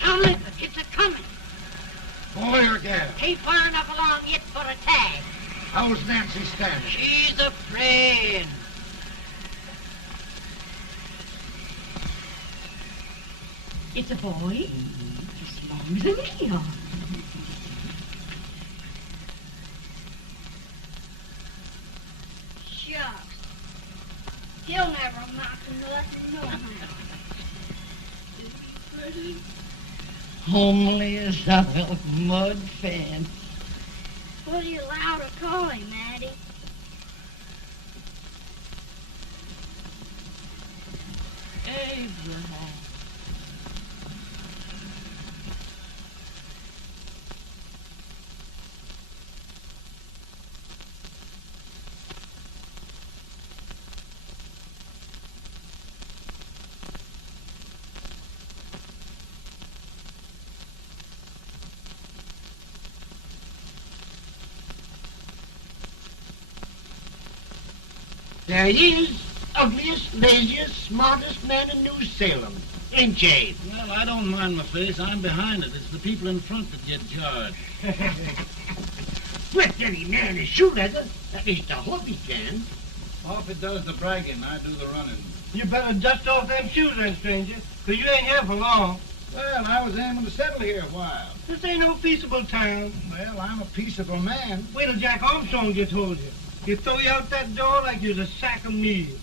Tomlin, it's a-coming. Boy or gal? Ain't far enough along yet for a tag. How's Nancy standing? She's a praying. It's a boy, as long as a Leon. Shucks. He'll never amount to nothing, no how. Homely as a mud fan. What are you allowed to call him, Addie? Abraham. There he is, ugliest, laziest, smartest man in New Salem. Ain't ye? Well, I don't mind my face. I'm behind it. It's the people in front that get jarred. With any man is shoe leather. At least I hope he can. Off it does the bragging. I do the running. You better dust off them shoes then, stranger, 'cause you ain't here for long. Well, I was aiming to settle here a while. This ain't no peaceable town. Well, I'm a peaceable man. Wait till Jack Armstrong gets hold of you. He'll throw you out that door like you was a sack of meal.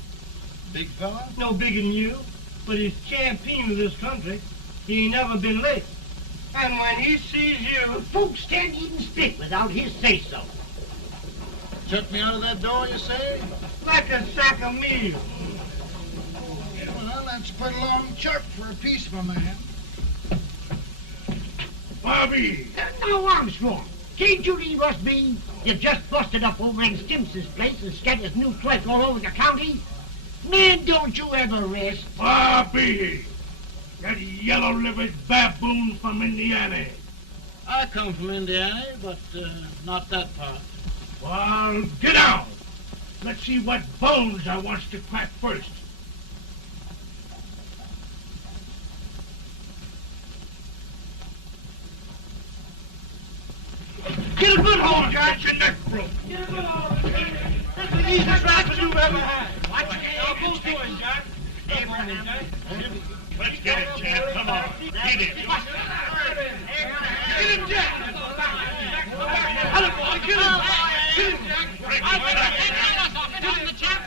Big fella? No bigger than you, but he's champion of this country. He ain't never been late. And when he sees you... Folks can't even speak without his say-so. Chuck me out of that door, you say? like a sack of meal. Well, that's a pretty long chuck for a peaceful man. Bobby! Now, Armstrong, can't you leave us be? You've just busted up over in Stimpson's place and scattered new clerk all over the county. Man, don't you ever rest. Bobby! That yellow-livered baboon from Indiana. I come from Indiana, but not that part. Well, get down. Let's see what bones I wants to crack first. Get a good hold, Jack. Get your neck broke. Get a good hold. That's the easiest rifle you've ever had. Watch it. Now go to him, Jack. Abraham. Let's get it, Jack. Come on. Get it. Get him, Jack. Hello, boy. Get him. Get him, Jack. Break his back. Get the champ.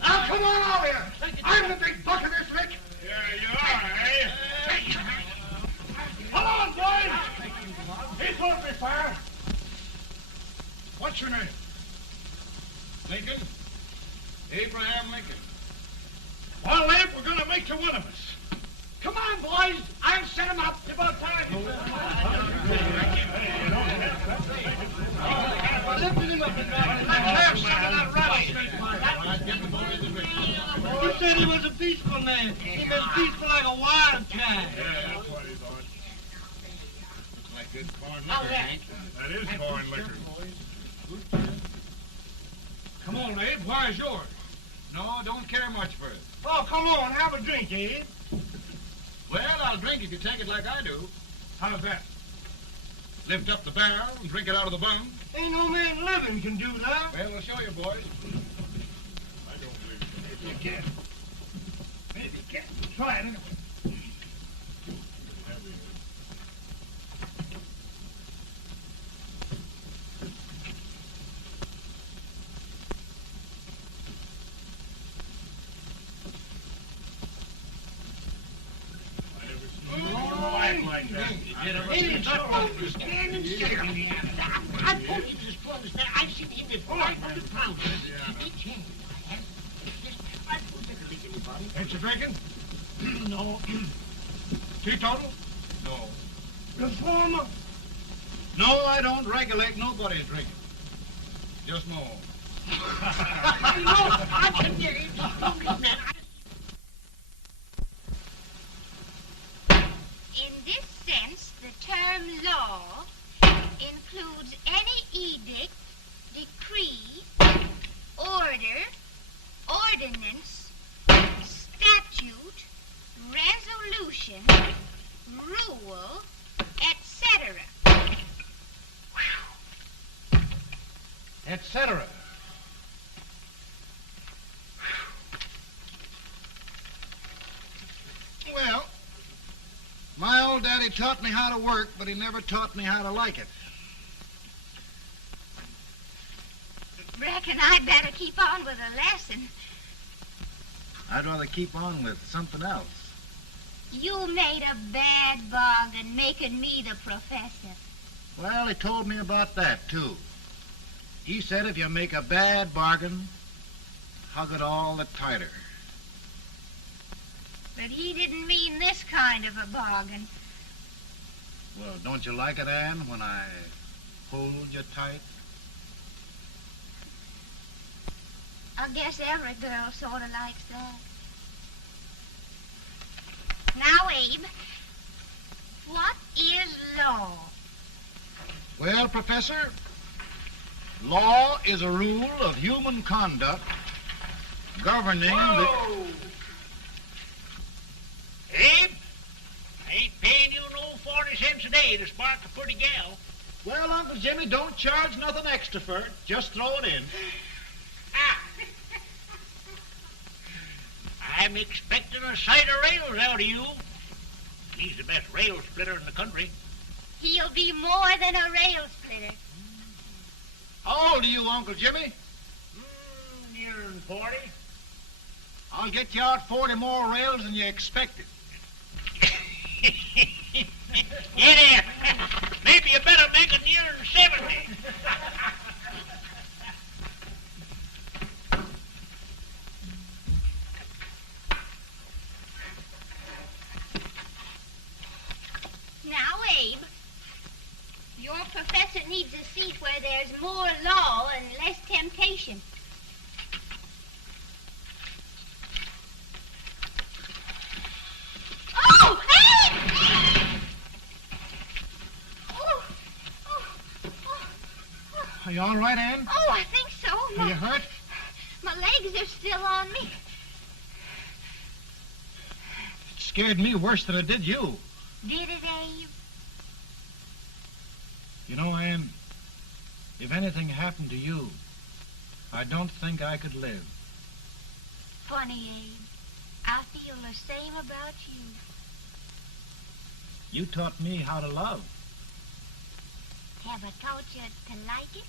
Now, come on over here. I'm the big buck of this lick. Yeah, you are, eh? Come on, boys. He's going to be fair. What's your name? Lincoln? Abraham Lincoln. Well, Abe, we're going to make you one of us. Come on, boys. I'll set him up. It's about time. Lifted him up. He said he was a peaceful man. He was peaceful like a wildcat. Yeah, that's what he thought. Looks like good corn liquor, Hank. That is corn liquor. Come on, Abe. Where's yours? No, don't care much for it. Oh, come on. Have a drink, Abe. Well, I'll drink if you take it like I do. How's that? Lift up the barrel and drink it out of the bung. Ain't no man living can do that. Well, we'll show you, boys. I don't believe it. Maybe you can. Maybe you can. Try it anyway. Stand and sit on the end. I told you this brother's there. I've seen him with 500 pounds. Each hand. I don't regulate anybody. Ain't you drinking? No. Teetotal? No. Reformer. No, I don't regulate nobody's drinking. Just no. No, I can get it. Man, In this sense, the term law includes any edict, decree, order, ordinance, statute, resolution, rule, etc. Etc. Well, my old daddy taught me how to work, but he never taught me how to like it. Reckon I'd better keep on with the lesson. I'd rather keep on with something else. You made a bad bargain making me the professor. Well, he told me about that, too. He said if you make a bad bargain, hug it all the tighter. But he didn't mean this kind of a bargain. Well, don't you like it, Anne, when I hold you tight? I guess every girl sort of likes that. Now, Abe, what is law? Well, Professor, law is a rule of human conduct governing Whoa! Abe, I ain't paying you no 40 cents a day to spark a pretty gal. Well, Uncle Jimmy, don't charge nothing extra for it. Just throw it in. Ah. I'm expecting a sight of rails out of you. He's the best rail splitter in the country. He'll be more than a rail splitter. How old are you, Uncle Jimmy? Nearing 40. I'll get you out 40 more rails than you expected. Get in. Maybe you better make it nearing 70. Now, Abe, your professor needs a seat where there's more law and less temptation. Oh, Abe! Oh, oh, oh, oh. Are you all right, Anne? Oh, I think so. Are you hurt? My legs are still on me. It scared me worse than it did you. Did it, Abe? You know, Anne, if anything happened to you, I don't think I could live. Funny, Abe. I feel the same about you. You taught me how to love. Have I taught you to like it?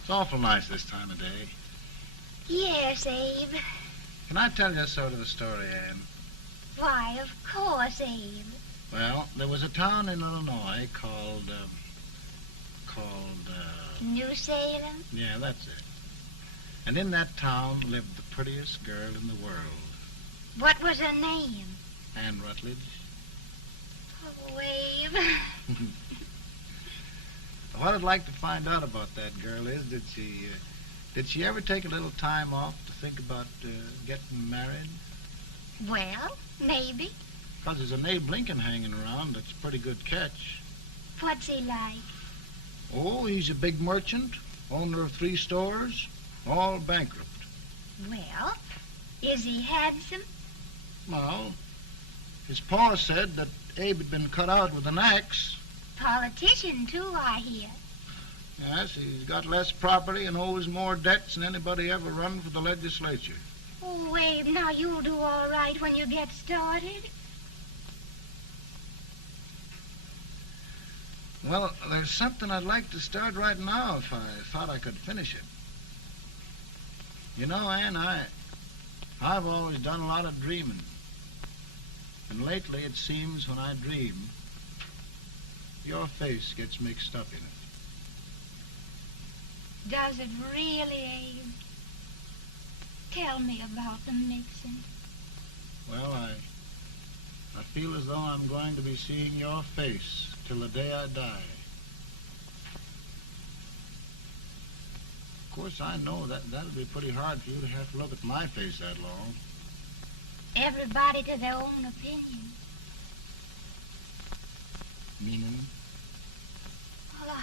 It's awful nice this time of day. Yes, Abe. Can I tell you sort of a story, Anne? Why, of course, Abe. Well, there was a town in Illinois called, New Salem? yeah, that's it. And in that town lived the prettiest girl in the world, What was her name? Anne Rutledge. Oh, Abe. What I'd like to find out about that girl is, did she ever take a little time off to think about getting married? Well, maybe. Because there's an Abe Lincoln hanging around that's a pretty good catch. What's he like? Oh, he's a big merchant, owner of 3 stores. All bankrupt. Well, is he handsome? Well, his pa said that Abe had been cut out with an axe. Politician, too, I hear. Yes, he's got less property and owes more debts than anybody ever run for the legislature. Oh, Abe, now you'll do all right when you get started. Well, there's something I'd like to start right now if I thought I could finish it. You know, Ann, I've always done a lot of dreaming. And lately it seems when I dream, your face gets mixed up in it. Does it really, Abe? Tell me about the mixing. Well, I feel as though I'm going to be seeing your face till the day I die. Of course, I know that'll be pretty hard for you to have to look at my face that long. Everybody to their own opinion. Meaning? Well,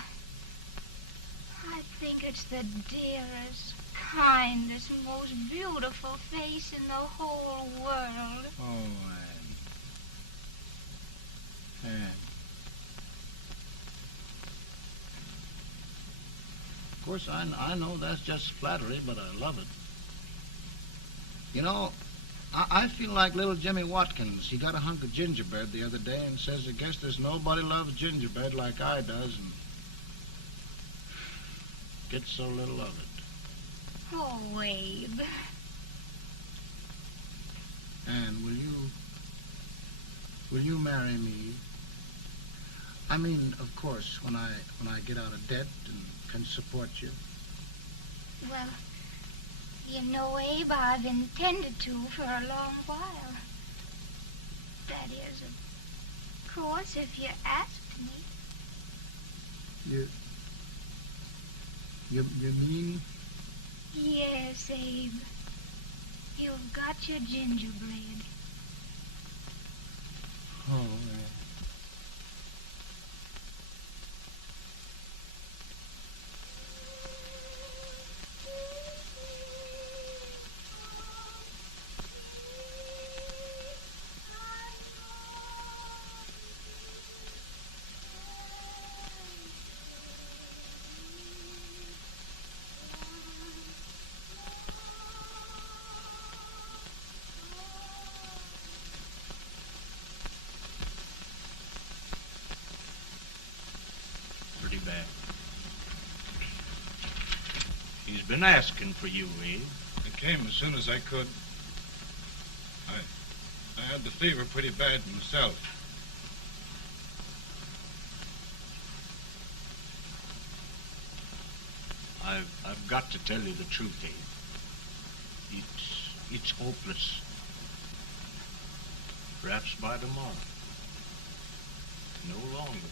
I think it's the dearest, kindest, most beautiful face in the whole world. Oh, Ann. Of course, I know that's just flattery, but I love it. You know, I feel like little Jimmy Watkins. He got a hunk of gingerbread the other day and says, I guess there's nobody loves gingerbread like I does, and gets so little of it. Oh, Abe. And will you marry me? I mean, of course, when I get out of debt and can support you. Well, you know, Abe, I've intended to for a long while. That is, of course, if you asked me. You mean? Yes, Abe. You've got your gingerbread. Oh, Pretty bad. He's been asking for you, Abe. I came as soon as I could. I had the fever pretty bad myself. I've got to tell you the truth, Abe. It's hopeless. Perhaps by tomorrow. No longer, Abe.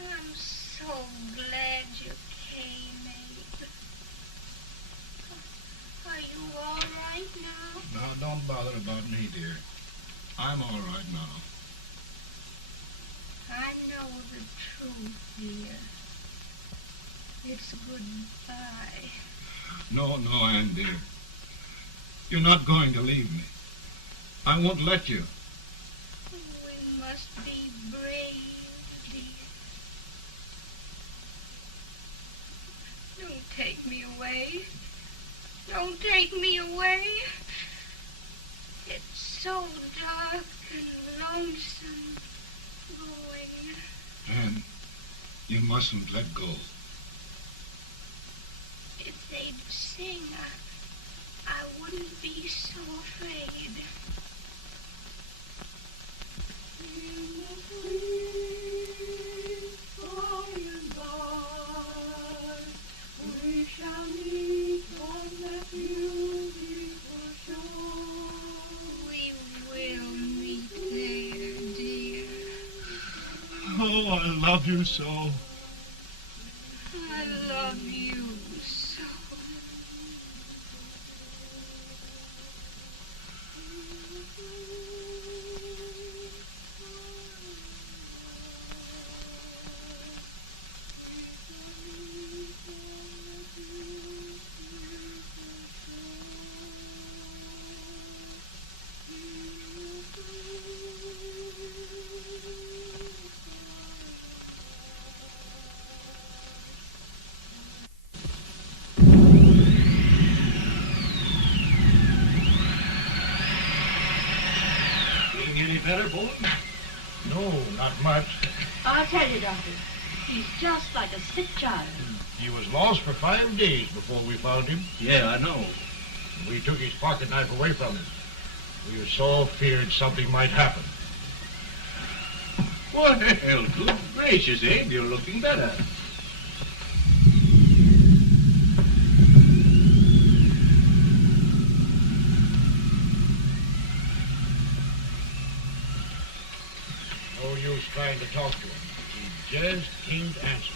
I'm so glad you came, Abe. Are you all right now? No, don't bother about me, dear. I'm all right now. I know the truth, dear. It's goodbye. No, Ann, dear. You're not going to leave me. I won't let you. We must be brave, dear. Don't take me away. Don't take me away. It's so dark and lonesome going. Ann, you mustn't let go. If they'd sing, I wouldn't be so afraid. We shall meet on that beautiful shore. We Oh, I love you so. I love you so. Feeling any better, boy? No, not much. I'll tell you, Doctor, he's just like a sick child. He was lost for 5 days before we found him. Yeah, I know. We took his pocket knife away from him. We were so feared something might happen. Well, good gracious, Abe, you're looking better. No use trying to talk to him. He just can't answer.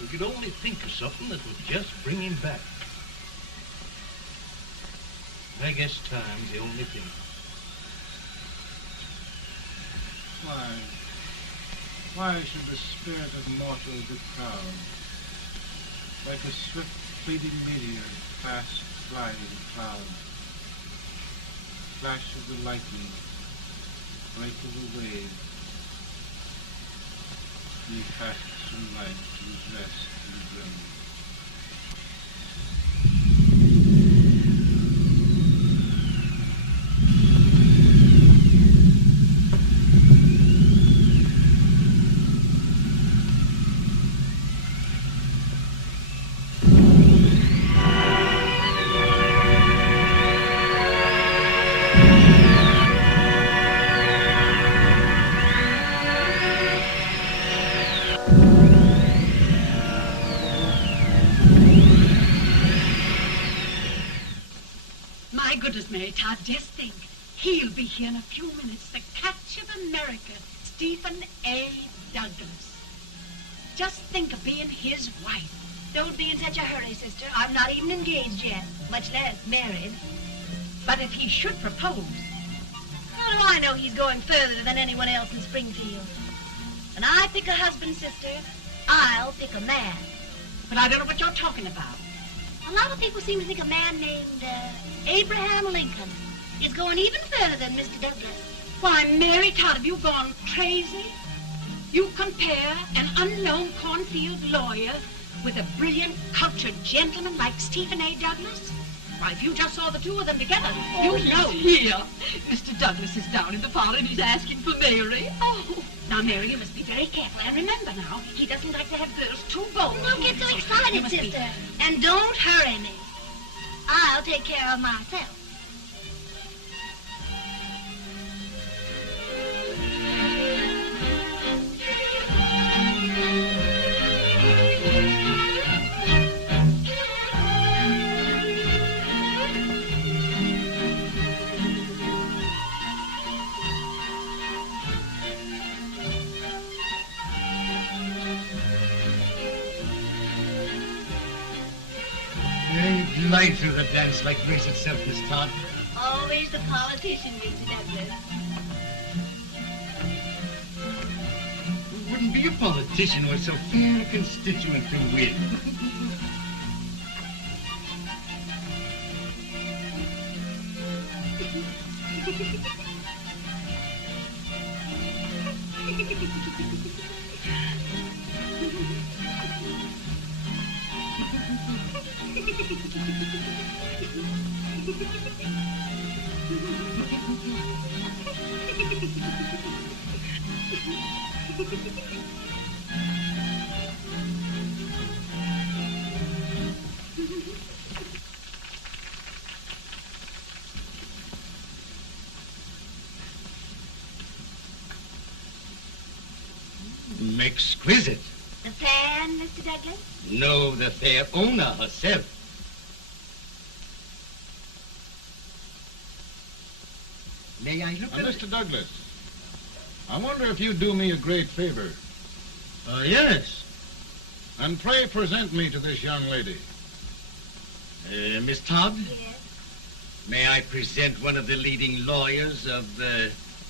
We could only think of something that would just bring him back. I guess time's the only thing. Why should the spirit of mortal be proud? Like a swift fleeting meteor, fast flying cloud. Flash of the lightning, break of the wave. He fasts from life to his rest in the grave. My goodness, Mary Todd, just think. He'll be here in a few minutes. The catch of America, Stephen A. Douglas. Just think of being his wife. Don't be in such a hurry, sister. I'm not even engaged yet, much less married. But if he should propose, How do I know he's going further than anyone else in Springfield? When I pick a husband, sister, I'll pick a man. but I don't know what you're talking about. A lot of people seem to think a man named Abraham Lincoln is going even further than Mr. Douglas. Why, Mary Todd, have you gone crazy? You compare an unknown cornfield lawyer with a brilliant, cultured gentleman like Stephen A. Douglas? Why, if you just saw the two of them together, you'd know. Here. Mr. Douglas is down in the parlor and he's asking for Mary. Oh, now, Mary, you must be very careful. And remember now, he doesn't like to have girls too bold. Don't get so You excited, must be- sister. And don't hurry me. I'll take care of myself. They glide through the dance like grace itself, Miss Todd. Always the politician, Mr. Douglas. Who wouldn't be a politician with so fair a constituent to win? Exquisite. The fan, Mr. Douglas? No, the fair owner herself. May I look at it? Mr. Douglas, I wonder if you'd do me a great favor. Yes. And pray present me to this young lady. Miss Todd? Yes. May I present one of the leading lawyers of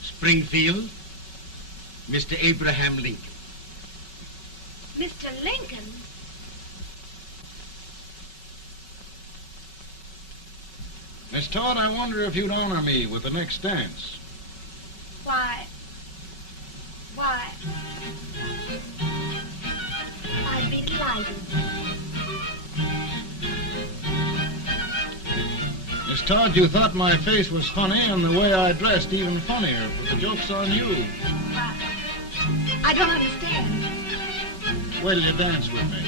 Springfield, Mr. Abraham Lincoln. Mr. Lincoln? Miss Todd, I wonder if you'd honor me with the next dance. Why? I'd be delighted. Miss Todd, you thought my face was funny and the way I dressed even funnier, but the joke's on you. Why? I don't understand. Wait till you dance with me.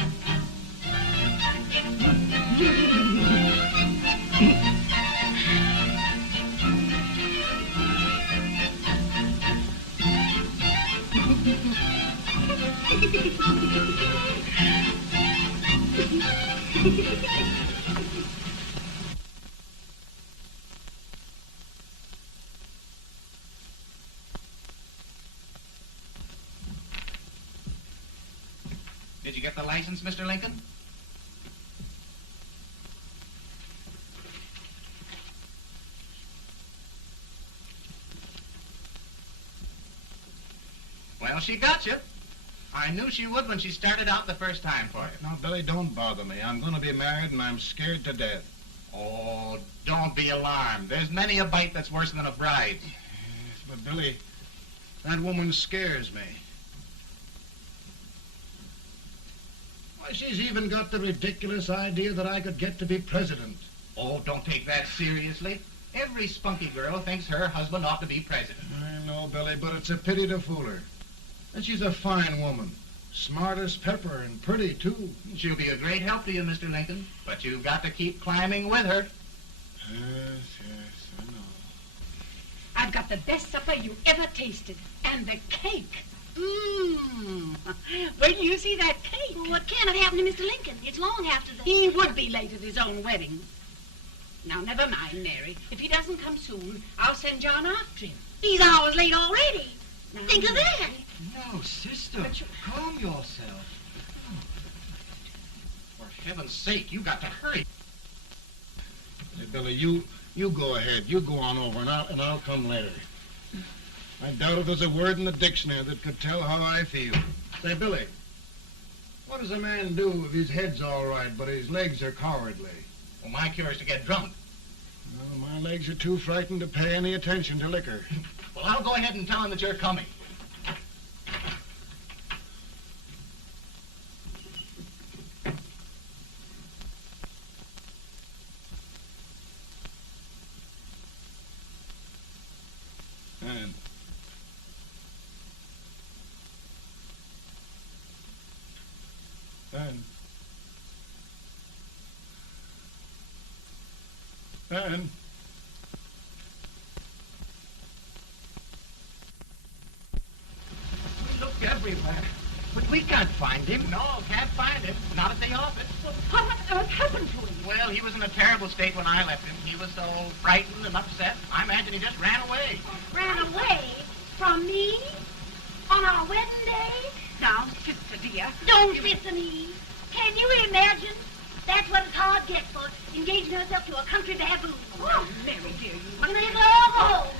Did you get the license, Mr. Lincoln? Well, she got you. I knew she would when she started out the first time for you. Now, Billy, don't bother me. I'm going to be married and I'm scared to death. Oh, don't be alarmed. There's many a bite that's worse than a bride. Yes, but Billy, that woman scares me. Why, she's even got the ridiculous idea that I could get to be president. Oh, don't take that seriously. Every spunky girl thinks her husband ought to be president. I know, Billy, but it's a pity to fool her. And she's a fine woman. Smart as pepper and pretty, too. She'll be a great help to you, Mr. Lincoln. But you've got to keep climbing with her. Yes, I know. I've got the best supper you ever tasted. And the cake. Mmm. Wait till you see that cake. Well, what can have happened to Mr. Lincoln? It's long after the... He would be late at his own wedding. Now, never mind, Mary. If he doesn't come soon, I'll send John after him. He's hours late already. Now, Think of that. No, sister. Calm yourself. For heaven's sake, you got to hurry. Hey, Billy, you go ahead. You go on over, and I'll come later. I doubt if there's a word in the dictionary that could tell how I feel. Say, Billy, what does a man do if his head's all right, but his legs are cowardly? Well, my cure is to get drunk. Well, my legs are too frightened to pay any attention to liquor. Well, I'll go ahead and tell him that you're coming. And We looked everywhere, but we can't find him. No, can't find him. Not at the office. Well, what on earth happened to him? Well, he was in a terrible state when I left him. He was so frightened and upset. I imagine he just ran away. Ran away from me? On our wedding day? Now, sister dear. Don't listen to me. Can you imagine? That's what it's hard gets for engaging herself to a country baboon. Oh, Mary, dear, you You may as well all go home.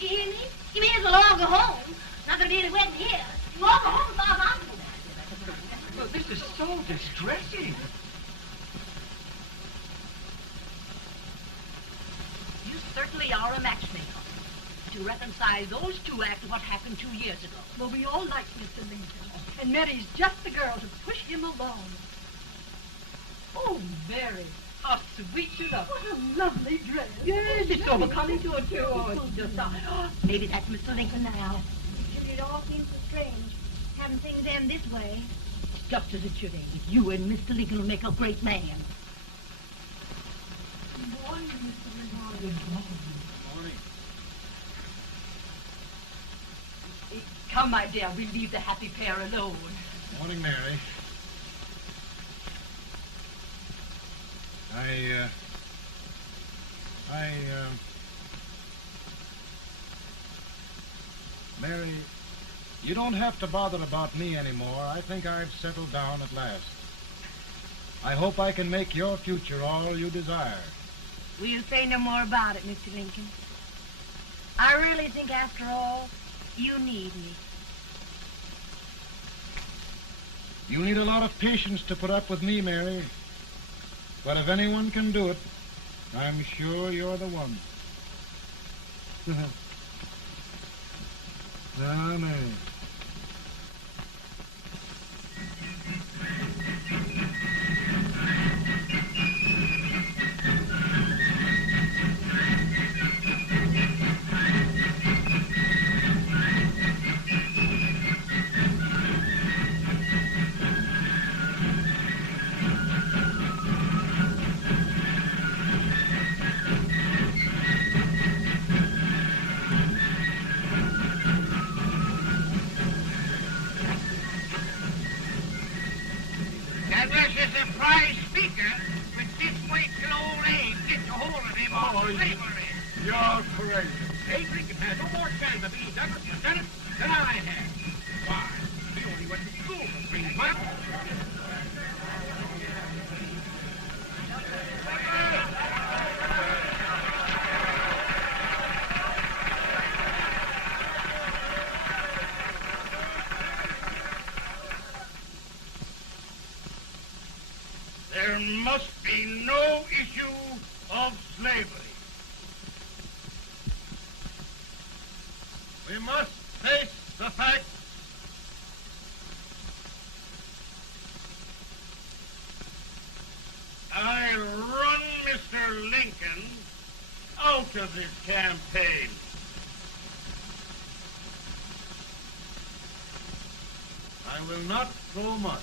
You hear me? You may as well all go home. Not gonna be any wedding here. You all go home as far as I'm concerned. Well, this is so distressing. You certainly are a matchmaker. To reconcile those two after what happened 2 years ago. Well, we all like Mr. Lincoln. And Mary's just the girl to push him along. Oh, Mary, how sweet you look. What a lovely dress. Yes, it's so becoming to her, too. Oh, it's just... maybe that's Mr. Lincoln now. It all seems so strange, having things end this way. It's just as it should end. You and Mr. Lincoln will make a great man. Good morning, Mr. Lincoln. morning. Come, my dear, we'll leave the happy pair alone. Morning, Mary. Mary, you don't have to bother about me anymore. I think I've settled down at last. I hope I can make your future all you desire. Will you say no more about it, Mr. Lincoln? I really think, after all, you need me. You need a lot of patience to put up with me, Mary. But if anyone can do it, I'm sure you're the one. Amen. That was a surprise speaker, but just wait till old Abe gets a hold of him on slavery. You're crazy. Abe Lincoln has no more chance of being Douglas Lieutenant than I have. Why, he only went to school for 3 months. There must be no issue of slavery. We must face the facts. I run Mr. Lincoln out of his campaign. I will not so much.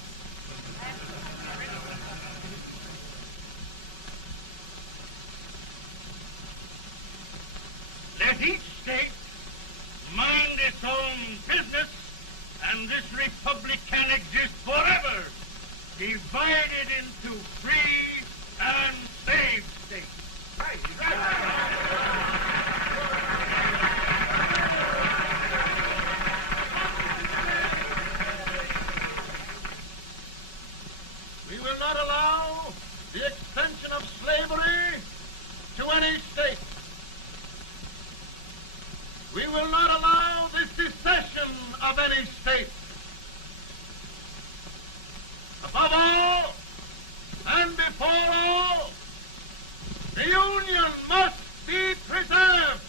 Let each state mind its own business, and this republic can exist forever, divided into free and slave states. We will not allow the extension of slavery to any state. We will not allow the secession of any state. Above all, and before all, the Union must be preserved.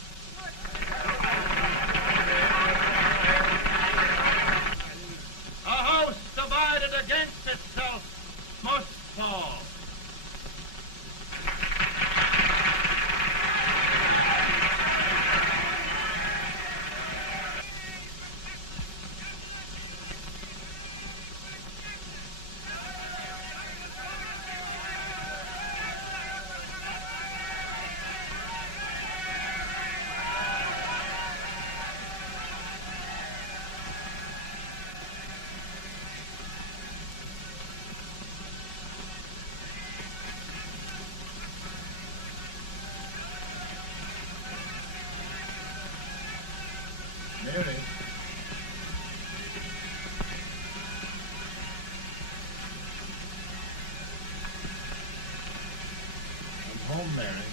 A house divided against itself must fall. Mary. I'm home, Mary.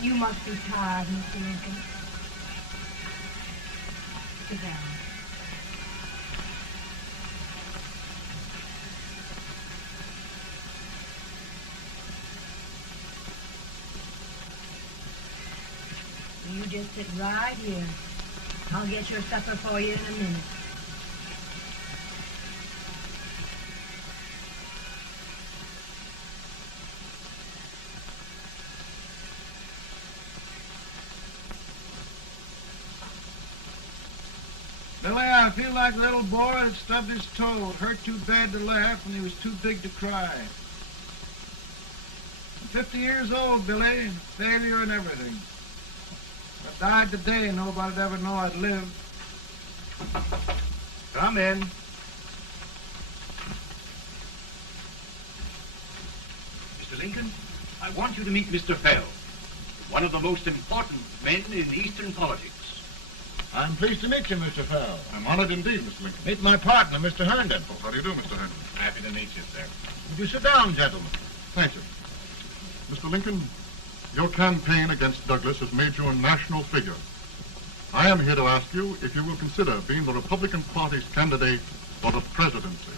You must be tired, Mr. Lincoln. Sit down. You just sit right here. I'll get your supper for you in a minute. Billy, I feel like a little boy that stubbed his toe. It hurt too bad to laugh and he was too big to cry. 50 years old, Billy. Failure and everything. If I died today, nobody'd ever know I'd lived. Come in. Mr. Lincoln, I want you to meet Mr. Fell, one of the most important men in Eastern politics. I'm pleased to meet you, Mr. Fell. I'm honored indeed, Mr. Lincoln. Meet my partner, Mr. Herndon. Oh, how do you do, Mr. Herndon? Happy to meet you, sir. Would you sit down, gentlemen? Thank you. Mr. Lincoln, your campaign against Douglas has made you a national figure. I am here to ask you if you will consider being the Republican Party's candidate for the presidency.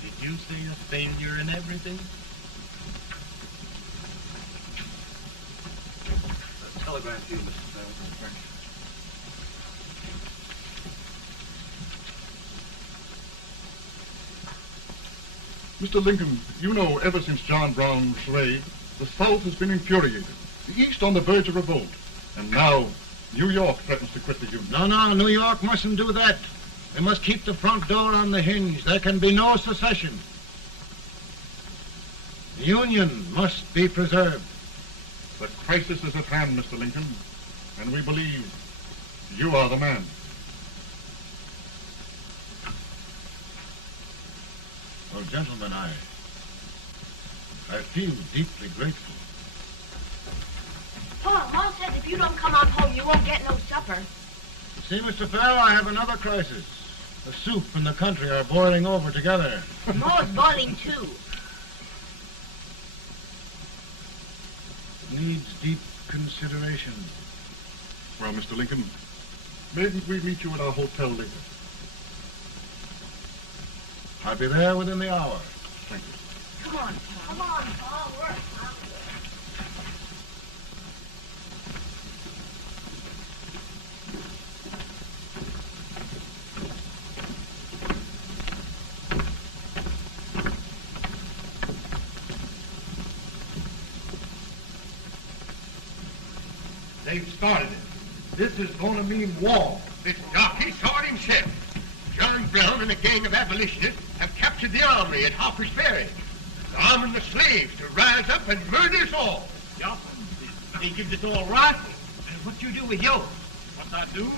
Did you say a failure in everything? A telegram to you, Mr. Fell. Mr. Lincoln, you know ever since John Brown slaved, the South has been infuriated, the East on the verge of revolt, and now New York threatens to quit the Union. No, New York mustn't do that. They must keep the front door on the hinge. There can be no secession. The Union must be preserved. The crisis is at hand, Mr. Lincoln, and we believe you are the man. Well, gentlemen, I feel deeply grateful. Paul, Ma says if you don't come on home, you won't get no supper. You see, Mr. Fell, I have another crisis. The soup and the country are boiling over together. Ma's boiling too. Needs deep consideration. Well, Mr. Lincoln, maybe we meet you at our hotel later. I'll be there within the hour. Thank you. Come on, Paul. Come on, Paul. Work. They've started it. This is going to mean war. This jockey saw it himself. John Brown and a gang of abolitionists have captured the armory at Harper's Ferry. They're arming the slaves to rise up and murder us all. Yeah, they give us all rifles. And what you do with yours? What I do?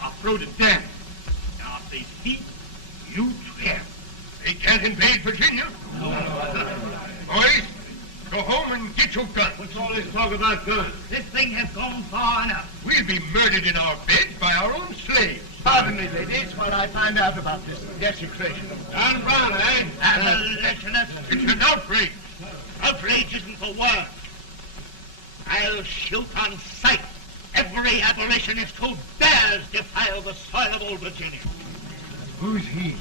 I'll throw the damn. Now, if they speak, you swear. They can't invade Virginia. Boys, go home and get your guns. What's all this talk about guns? This thing has gone far enough. We'll be murdered in our beds by our own slaves. Pardon me, ladies, while I find out about this desecration. John Brown, eh? Abolitionist. It's an outrage. Outrage isn't the word. I'll shoot on sight every abolitionist who dares defile the soil of old Virginia. Who's he?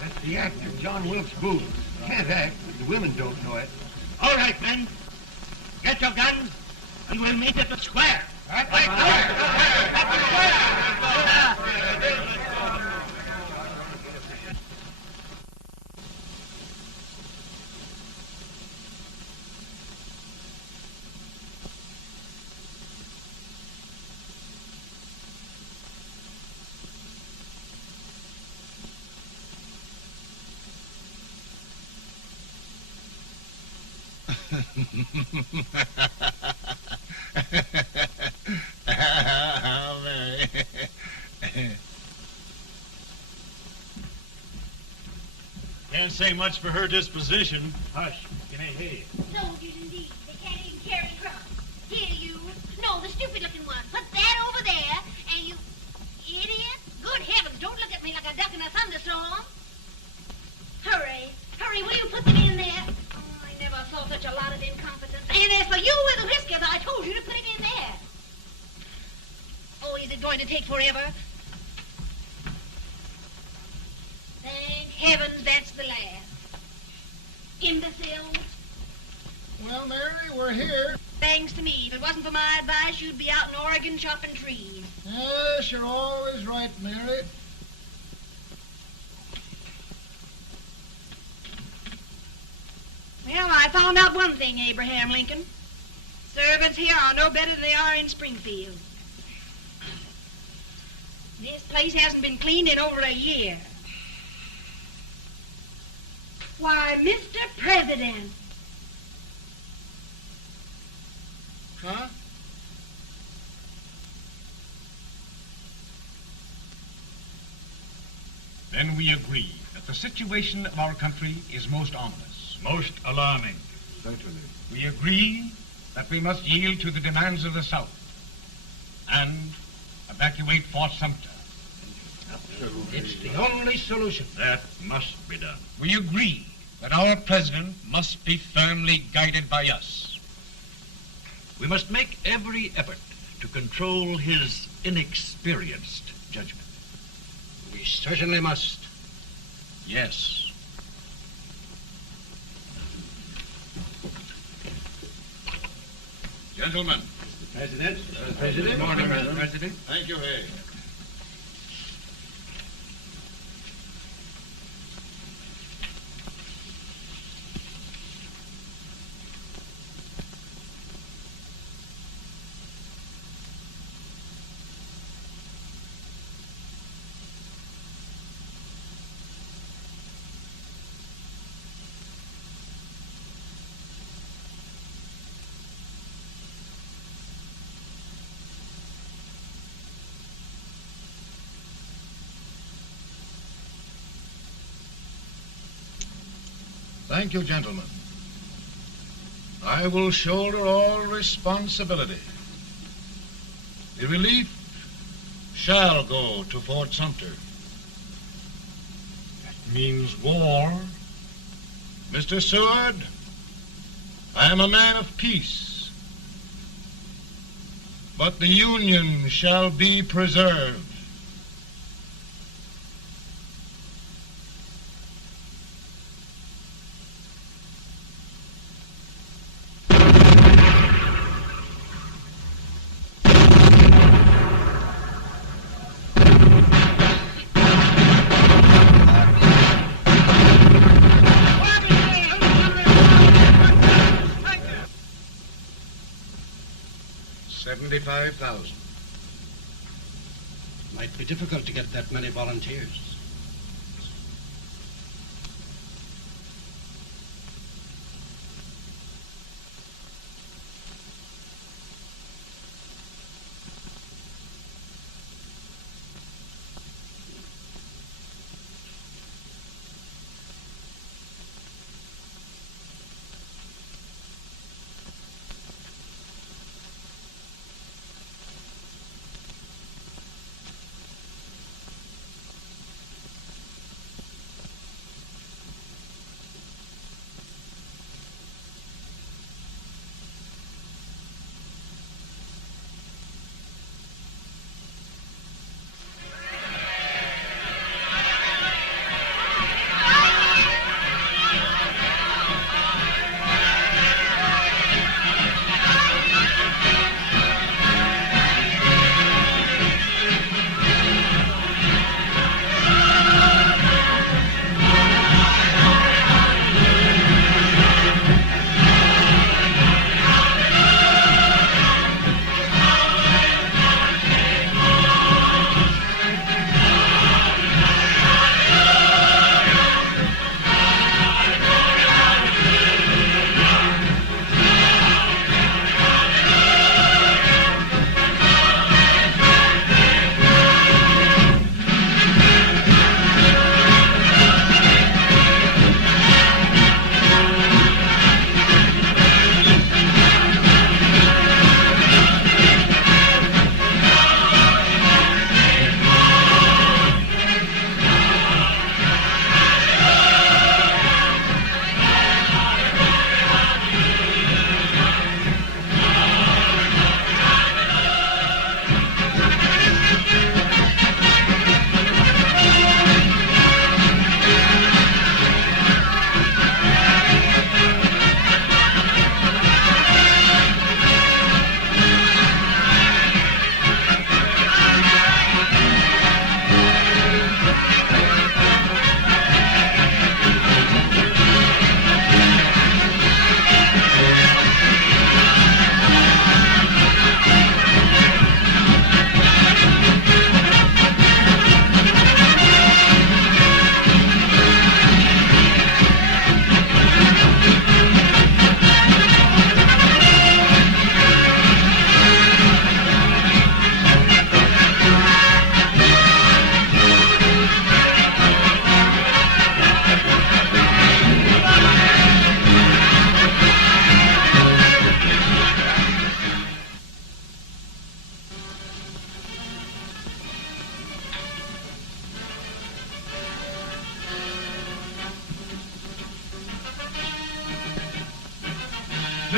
That's the actor, John Wilkes Booth. Can't act. The women don't know it. All right, men. Get your guns, and we'll meet at the square. At the square! How merry. Can't say much for her disposition. Hush, can I hear you? Soldiers indeed. They can't even carry crumbs. Here, you. No, the stupid-looking one. Put that over there, and you... Idiot. Good heavens, don't look at me like a duck in a thunderstorm. Hurry. Hurry, will you put them in there? Oh, I never saw such a lot of incompetence. And as for you with the whiskers, I told you to put it in there. Oh, is it going to take forever? Thank heavens that's the last. Imbeciles. Well, Mary, we're here. Thanks to me. If it wasn't for my advice, you'd be out in Oregon chopping trees. Yes, you're always right, Mary. Well, I found out one thing, Abraham Lincoln. Servants here are no better than they are in Springfield. This place hasn't been cleaned in over a year. Why, Mr. President. Huh? Then we agree that the situation of our country is most ominous. Most alarming. Certainly. We agree that we must yield to the demands of the South and evacuate Fort Sumter. It's the only solution. That must be done. We agree that our president must be firmly guided by us. We must make every effort to control his inexperienced judgment. We certainly must. Yes. Gentlemen. President. Good morning, Mr. President. Thank you, Hay. Thank you, gentlemen. I will shoulder all responsibility. The relief shall go to Fort Sumter. That means war. Mr. Seward, I am a man of peace, but the Union shall be preserved. $75,000. Might be difficult to get that many volunteers.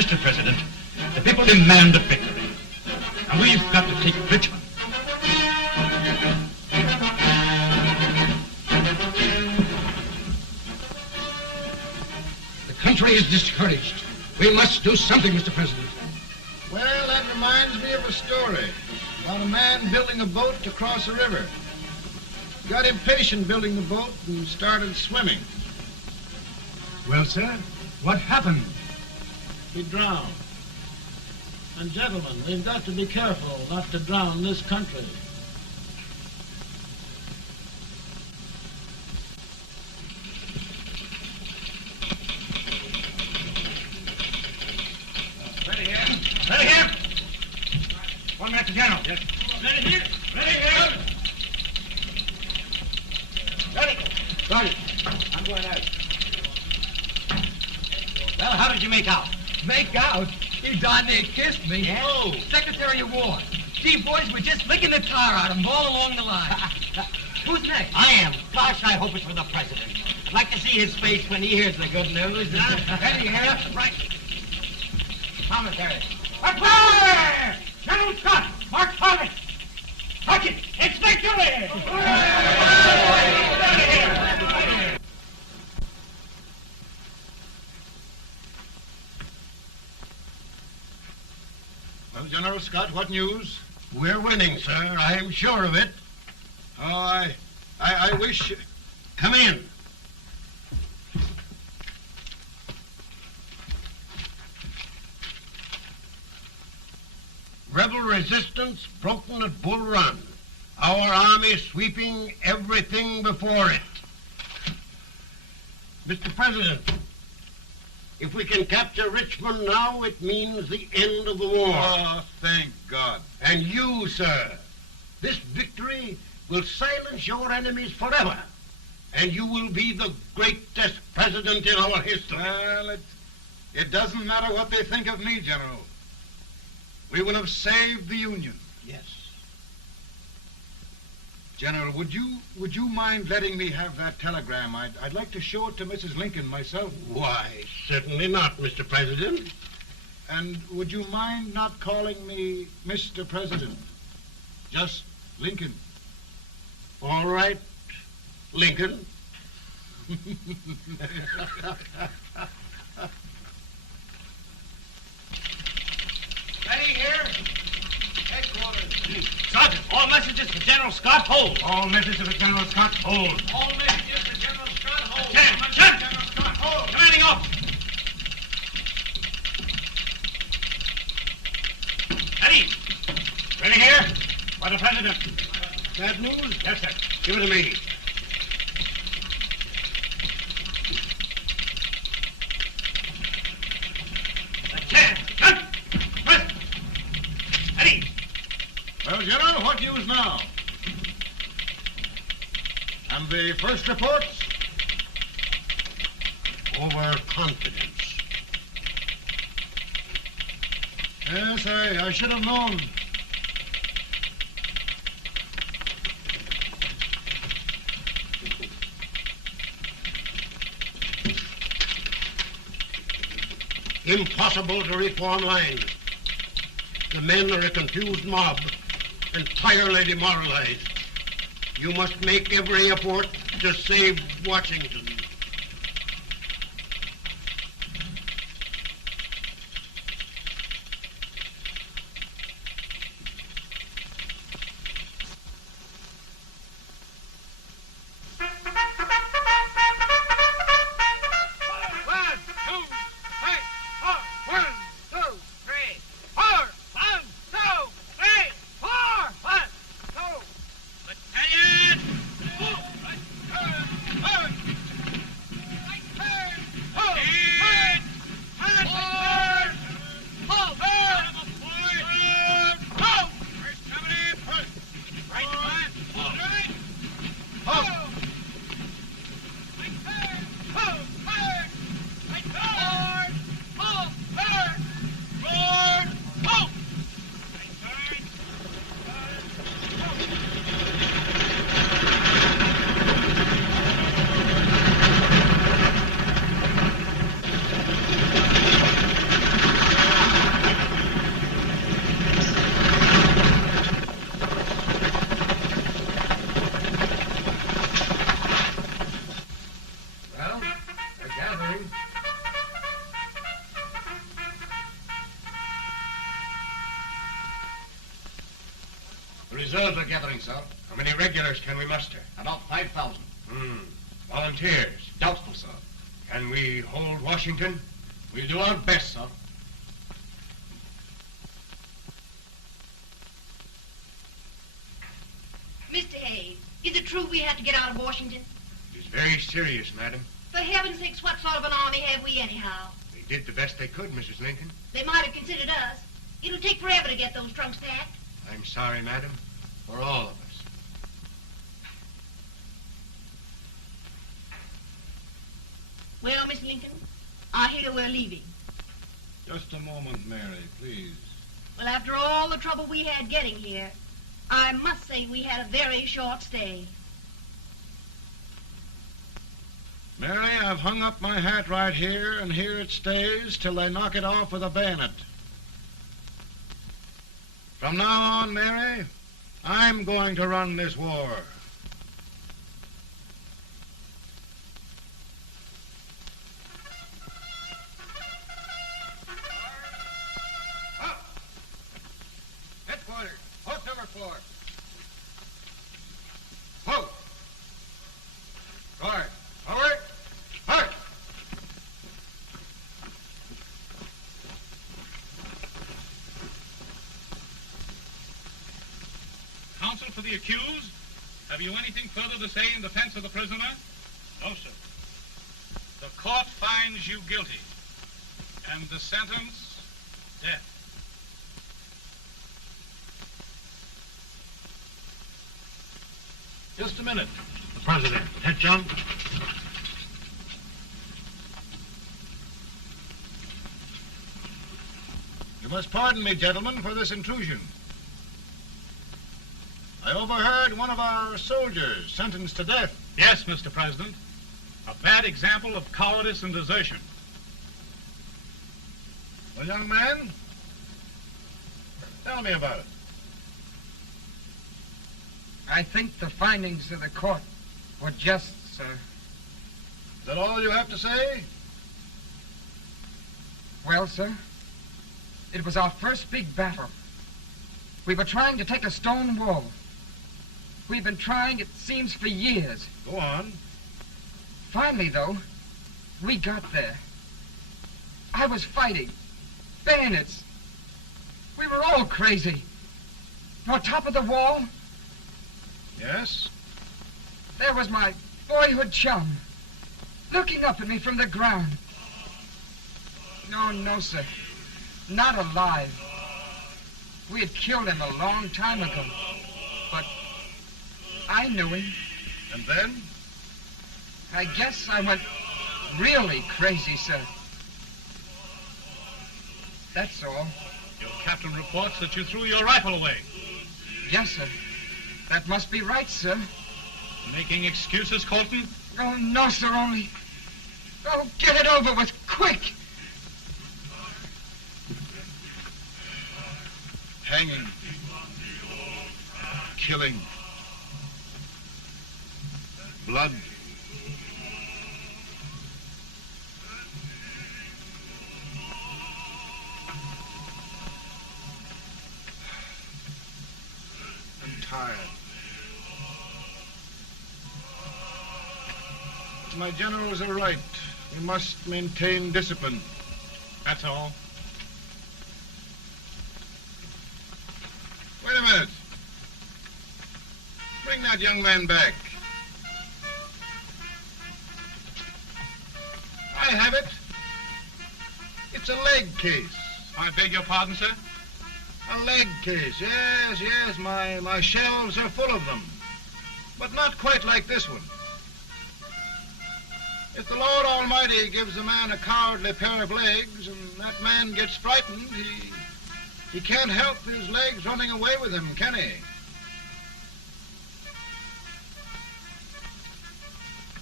Mr. President, the people demand a victory. And we've got to take Richmond. The country is discouraged. We must do something, Mr. President. Well, that reminds me of a story about a man building a boat to cross a river. He got impatient building the boat and started swimming. Well, sir, what happened? He drowned. And gentlemen, we've got to be careful not to drown this country. Ready here. Ready here. 1 minute to General. Yes. Ready here. Ready here. Ready. Ready. I'm going out. Well, how did you make out? Make out? He darn near kissed me. Yes? Oh, Secretary of War. Gee, boys, we're just licking the tar out of him all along the line. Who's next? I am. Gosh, I hope it's for the president. I'd like to see his face when he hears the good news. Ready here. Right. Commissary. Fire! General Scott! Mark Thomas! Touch it! It's victory! Well, General Scott, what news? We're winning, sir. I am sure of it. Oh, I wish... Come in. Rebel resistance broken at Bull Run. Our army sweeping everything before it. Mr. President, if we can capture Richmond now, it means the end of the war. Oh, thank God. And you, sir, this victory will silence your enemies forever. And you will be the greatest president in our history. Well, it doesn't matter what they think of me, General. We will have saved the Union. Yes. General, would you mind letting me have that telegram? I'd like to show it to Mrs. Lincoln myself. Why, certainly not, Mr. President. And would you mind not calling me Mr. President? Just Lincoln. All right, Lincoln. Ready here. Headquarters. Sergeant, all messages for General Scott, hold. All messages for General Scott, hold. All messages for General Scott, hold. General Scott, hold. Commanding officer. Ready. Ready here? For the President. Bad news? Yes, sir. Give it to me. Well, General, what news now? And the first reports? Overconfidence. Yes, I should have known. Impossible to reform lines. The men are a confused mob, entirely demoralized. You must make every effort to save Washington. The reserves are gathering, sir. How many regulars can we muster? About 5,000. Volunteers? Doubtful, sir. Can we hold Washington? We'll do our best, sir. Mr. Hayes, is it true we have to get out of Washington? It is very serious, madam. For heaven's sakes, what sort of an army have we anyhow? They did the best they could, Mrs. Lincoln. They might have considered us. It'll take forever to get those trunks packed. I'm sorry, madam, for all of us. Well, Miss Lincoln, I hear we're leaving. Just a moment, Mary, please. Well, after all the trouble we had getting here, I must say we had a very short stay. Mary, I've hung up my hat right here, and here it stays till they knock it off with a bayonet. From now on, Mary, I'm going to run this war. Headquarters, post number 4. Hold. Guard, forward, march. Counsel for the accused, have you anything further to say in defense of the prisoner? No, sir. The court finds you guilty, and the sentence, death. Just a minute. The President. Head, John. You must pardon me, gentlemen, for this intrusion. I overheard one of our soldiers sentenced to death. Yes, Mr. President. A bad example of cowardice and desertion. Well, young man, tell me about it. I think the findings of the court were just, sir. Is that all you have to say? Well, sir, it was our first big battle. We were trying to take a stone wall. We've been trying, it seems, for years. Go on. Finally, though, we got there. I was fighting. Bayonets. We were all crazy. On top of the wall, Yes? there was my boyhood chum, looking up at me from the ground. No, sir. Not alive. We had killed him a long time ago. But I knew him. And then? I guess I went really crazy, sir. That's all. Your captain reports that you threw your rifle away. Yes, sir. That must be right, sir. Making excuses, Colton? Oh, no, sir, only... Oh, get it over with, quick! Hanging. Killing. Blood. I'm tired. My generals are right. We must maintain discipline. That's all. Wait a minute. Bring that young man back. I have it. It's a leg case. I beg your pardon, sir? A leg case, yes. My shelves are full of them. But not quite like this one. If the Lord Almighty gives a man a cowardly pair of legs and that man gets frightened, he can't help his legs running away with him, can he?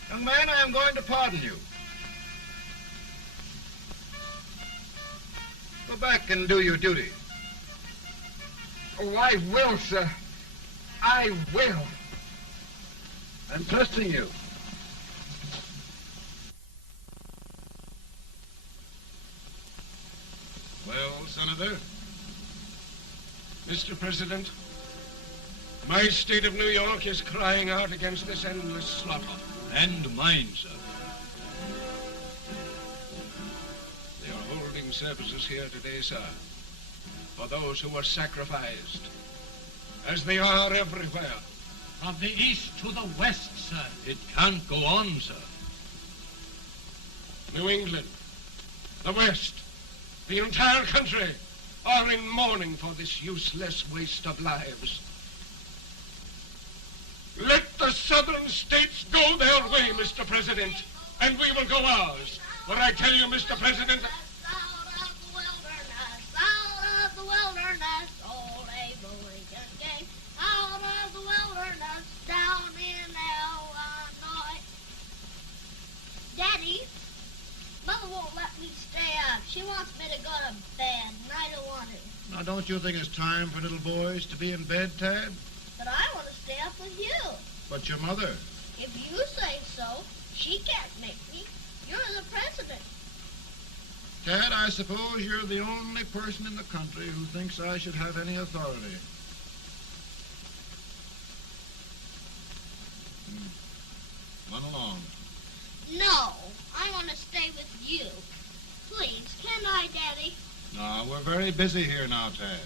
Young man, I am going to pardon you. Go back and do your duty. Oh, I will, sir. I will. I'm trusting you. Well, Senator? Mr. President, My state of New York is crying out against this endless slaughter. And mine, sir. They are holding services here today, sir, for those who were sacrificed, as they are everywhere. From the east to the west, sir. It can't go on, sir. New England, the West, the entire country are in mourning for this useless waste of lives. Let the southern states go their way, Mr. President, and we will go ours. For I tell you, Mr. President, Daddy, Mother won't let me stay up. She wants me to go to bed, and I don't want to. Now, don't you think it's time for little boys to be in bed, Tad? But I want to stay up with you. But your mother. If you say so, she can't make me. You're the president. Tad, I suppose you're the only person in the country who thinks I should have any authority. Run along. No, I want to stay with you. Please, can I, Daddy? No, we're very busy here now, Tad.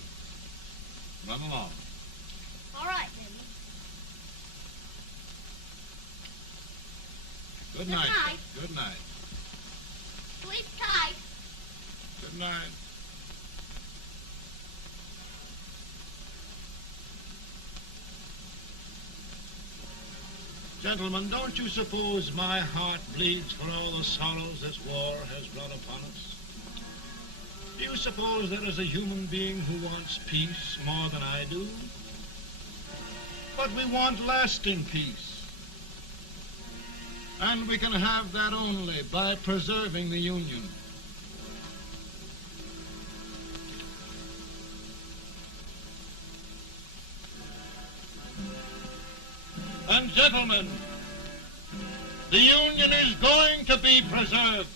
Run along. All right, Daddy. Good night. Night. Good night. Sleep tight. Good night. Gentlemen, don't you suppose my heart bleeds for all the sorrows this war has brought upon us? Do you suppose there is a human being who wants peace more than I do? But we want lasting peace. And we can have that only by preserving the Union. And gentlemen, the Union is going to be preserved.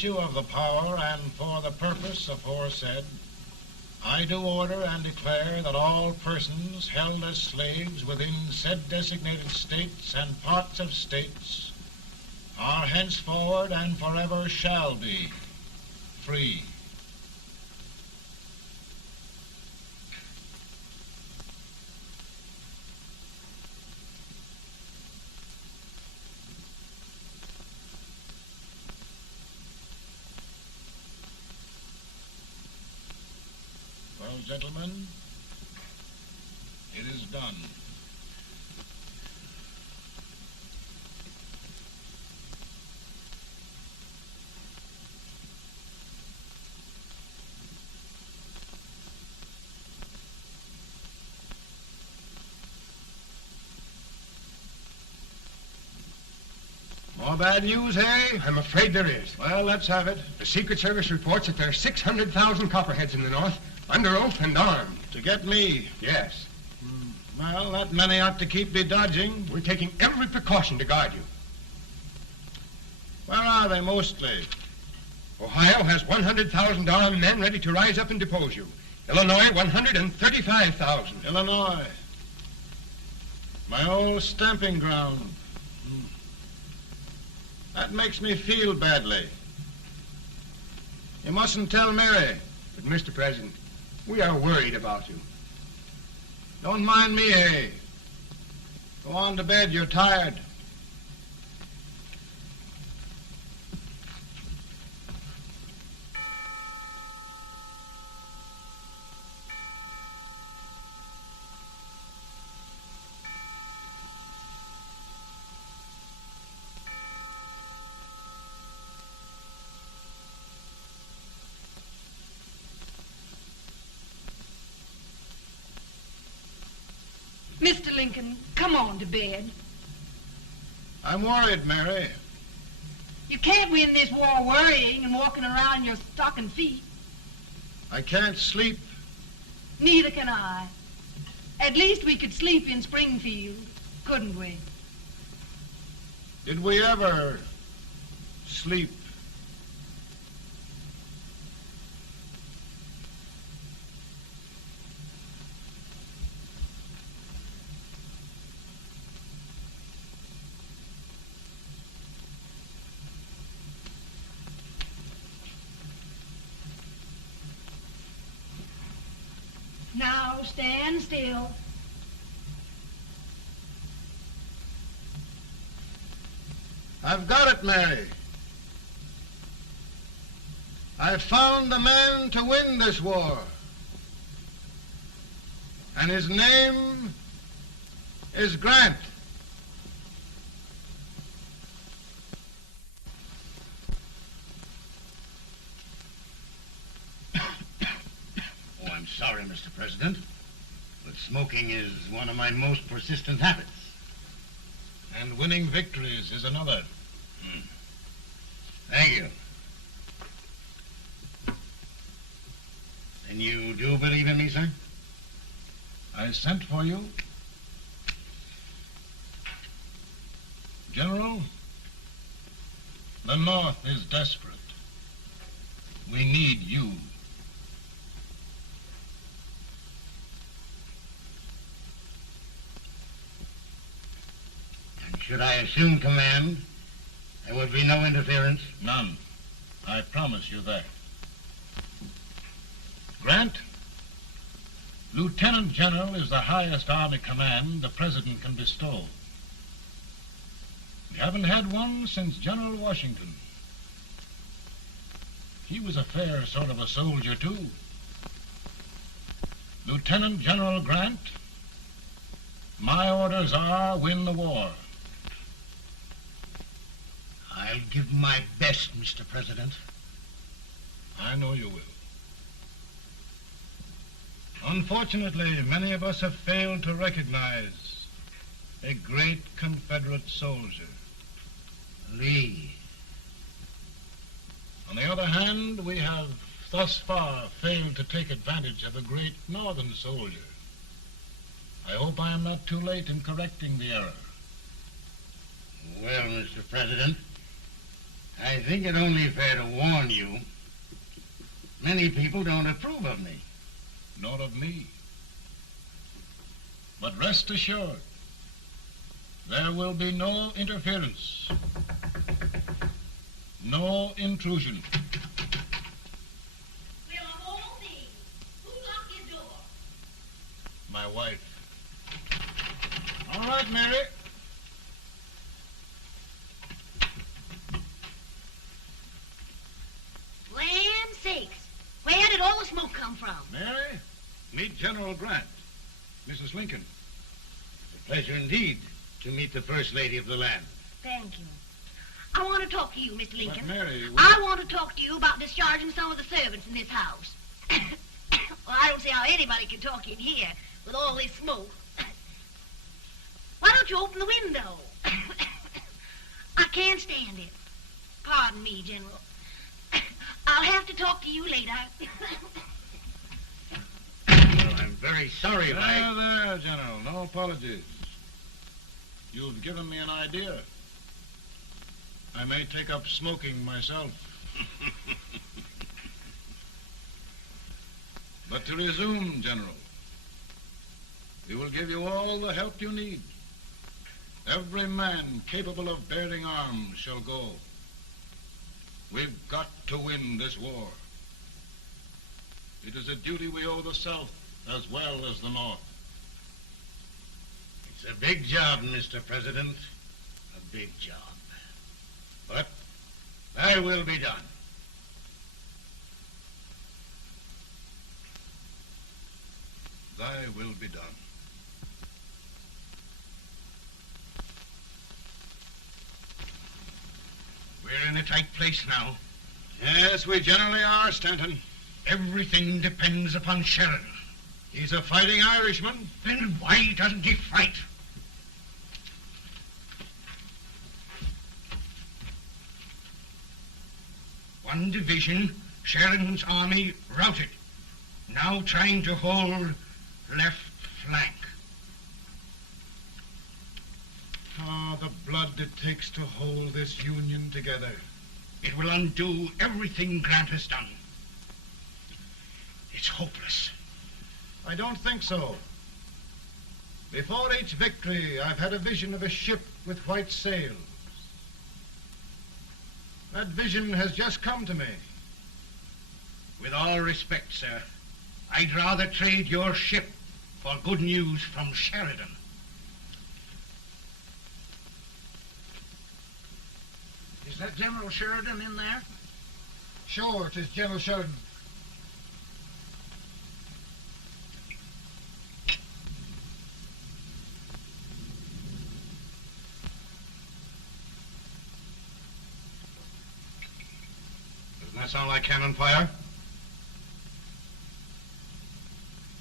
Of the power and for the purpose aforesaid, I do order and declare that all persons held as slaves within said designated states and parts of states are henceforward and forever shall be free. Gentlemen, it is done. More bad news, hey? I'm afraid there is. Well, let's have it. The Secret Service reports that there are 600,000 copperheads in the North, under oath and armed. To get me? Yes. Well, that many ought to keep me dodging. We're taking every precaution to guard you. Where are they mostly? Ohio has 100,000 armed men ready to rise up and depose you. Illinois, 135,000. Illinois. My old stamping ground. That makes me feel badly. You mustn't tell Mary. But, Mr. President, we are worried about you. Don't mind me, eh? Go on to bed. You're tired. Mr. Lincoln, come on to bed. I'm worried, Mary. You can't win this war worrying and walking around in your stocking feet. I can't sleep. Neither can I. At least we could sleep in Springfield, couldn't we? Did we ever sleep? Now stand still. I've got it, Mary. I've found the man to win this war. And his name is Grant. Oh, I'm sorry, Mr. President, but smoking is one of my most persistent habits. And winning victories is another. Thank you. And you do believe in me, sir? I sent for you. General, the North is desperate. We need you. And should I assume command, there would be no interference? None. I promise you that. Grant, Lieutenant General is the highest Army command the President can bestow. We haven't had one since General Washington. He was a fair sort of a soldier, too. Lieutenant General Grant, my orders are win the war. I'll give my best, Mr. President. I know you will. Unfortunately, many of us have failed to recognize a great Confederate soldier. Lee. On the other hand, we have thus far failed to take advantage of a great Northern soldier. I hope I am not too late in correcting the error. Well, Mr. President, I think it only fair to warn you. Many people don't approve of me. Nor of me. But rest assured, there will be no interference, no intrusion. Well, of all things, who locked your door? My wife. All right, Mary. Land sakes, where did all the smoke come from? Mary, meet General Grant, Mrs. Lincoln. It's a pleasure indeed to meet the First Lady of the land. Thank you. I want to talk to you, Mr. Lincoln. But Mary, I want to talk to you about discharging some of the servants in this house. Well, I don't see how anybody can talk in here with all this smoke. Why don't you open the window? I can't stand it. Pardon me, General. I'll have to talk to you later. Well, I'm very sorry if There, General. No apologies. You've given me an idea. I may take up smoking myself. But to resume, General, we will give you all the help you need. Every man capable of bearing arms shall go. We've got to win this war. It is a duty we owe the South as well as the North. It's a big job, Mr. President. A big job. But thy will be done. Thy will be done. We're in a tight place now. Yes, we generally are, Stanton. Everything depends upon Sheridan. He's a fighting Irishman. Then why doesn't he fight? One division, Sheridan's army, routed. Now trying to hold left flank. Ah, the blood it takes to hold this Union together. It will undo everything Grant has done. It's hopeless. I don't think so. Before each victory, I've had a vision of a ship with white sails. That vision has just come to me. With all respect, sir, I'd rather trade your ship for good news from Sheridan. Is that General Sheridan in there? Sure, it is General Sheridan. Doesn't that sound like cannon fire?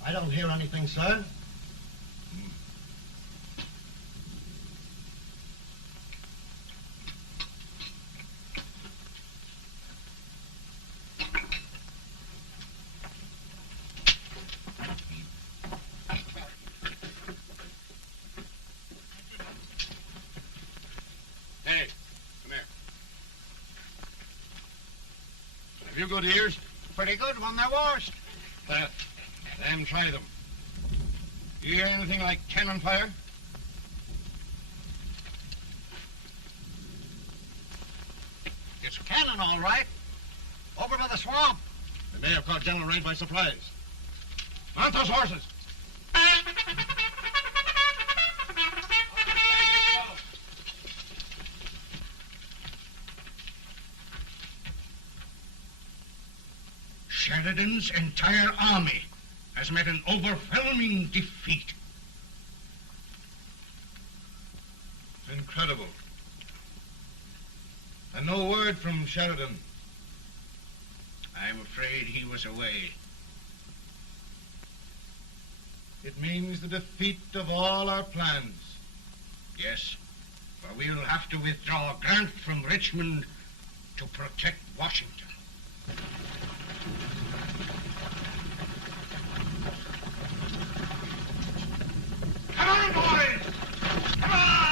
I don't hear anything, sir. Hey, come here. Have you good ears? Pretty good when they're washed. Then try them. You hear anything like cannon fire? It's cannon, all right. Over by the swamp. They may have caught General Ray by surprise. Mount those horses. Sheridan's entire army has met an overwhelming defeat. Incredible. And no word from Sheridan. I'm afraid he was away. It means the defeat of all our plans. Yes, for we'll have to withdraw Grant from Richmond to protect Washington. Come on, boys! Come on!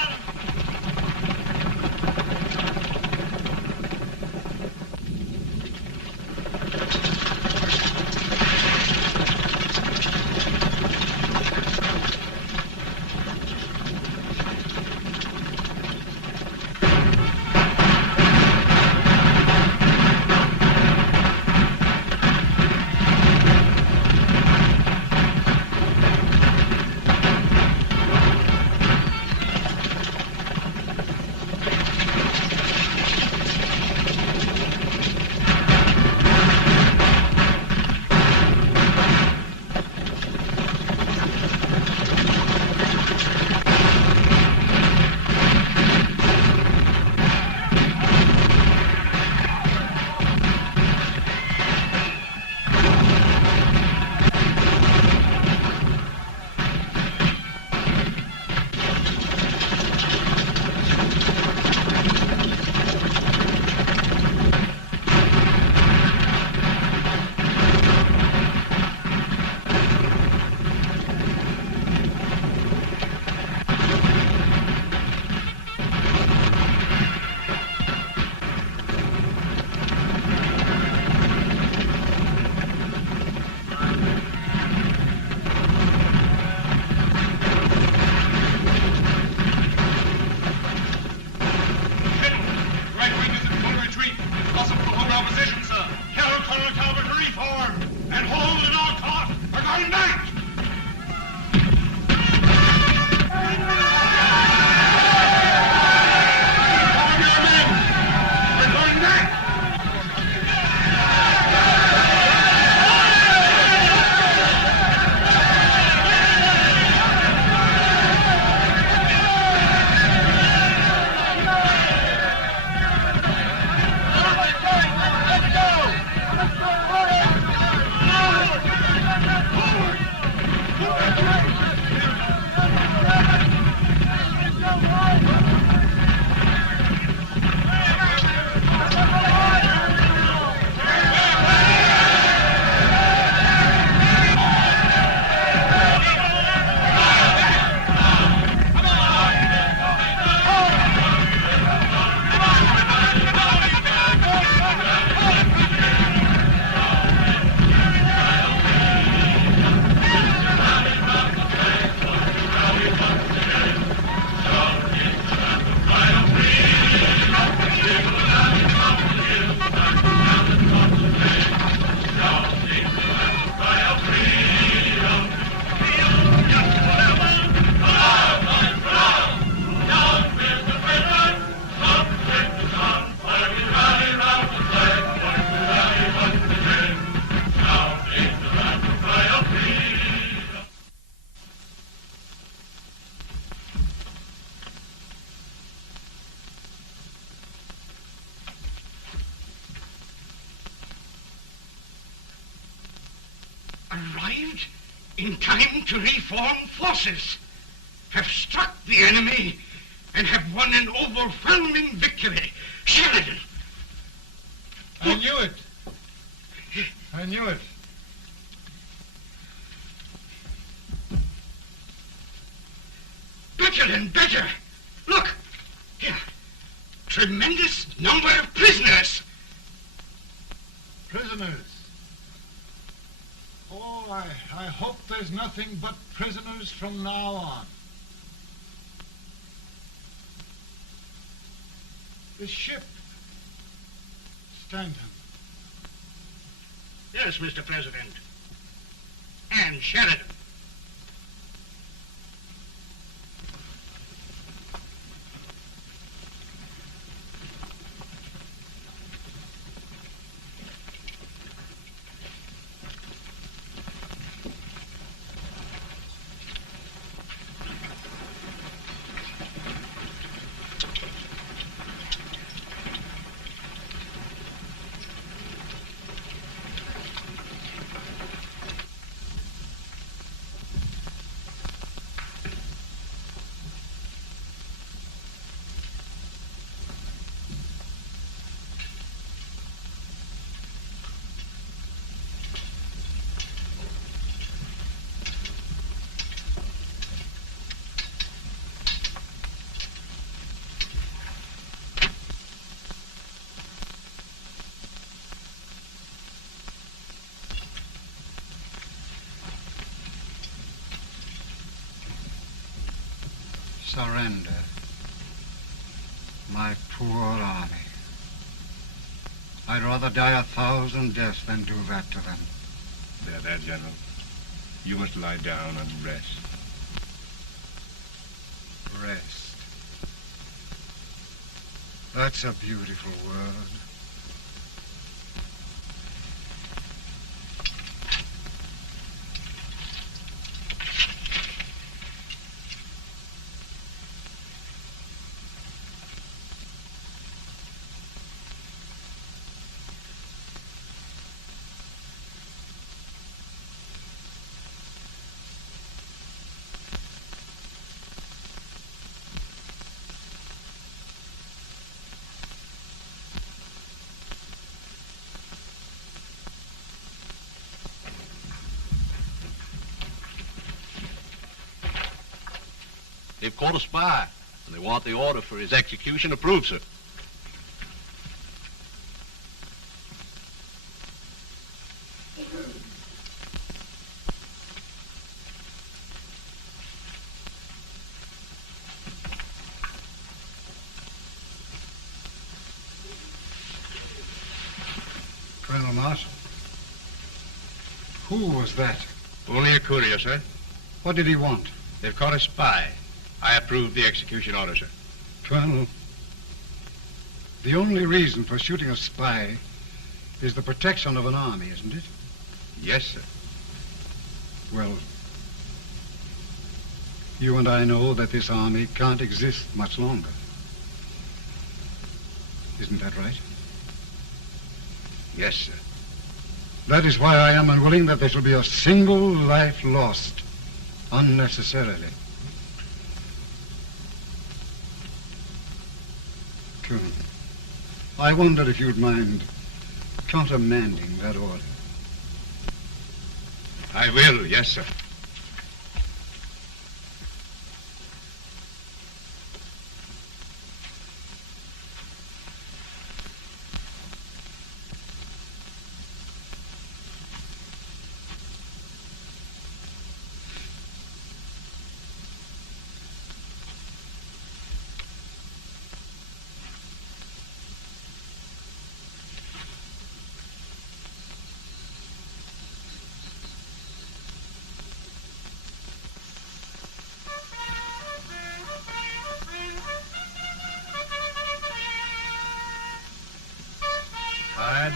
arrived in time to reform forces, have struck the enemy, and have won an overwhelming victory. Sheridan! I knew it. I knew it. Better and better. Look, here. Tremendous number of prisoners. Prisoners. Oh, I hope there's nothing but prisoners from now on. The ship. Stanton. Yes, Mr. President. And Sheridan. Surrender. My poor army. I'd rather die 1,000 deaths than do that to them. There, General. You must lie down and rest. Rest. That's a beautiful word. They've caught a spy, and they want the order for his execution approved, sir. Colonel Marshall. Who was that? Only a courier, sir. What did he want? They've caught a spy. I approve the execution order, sir. Colonel, the only reason for shooting a spy is the protection of an army, isn't it? Yes, sir. Well, you and I know that this army can't exist much longer. Isn't that right? Yes, sir. That is why I am unwilling that there shall be a single life lost unnecessarily. Colonel, I wonder if you'd mind countermanding that order. I will, yes, sir.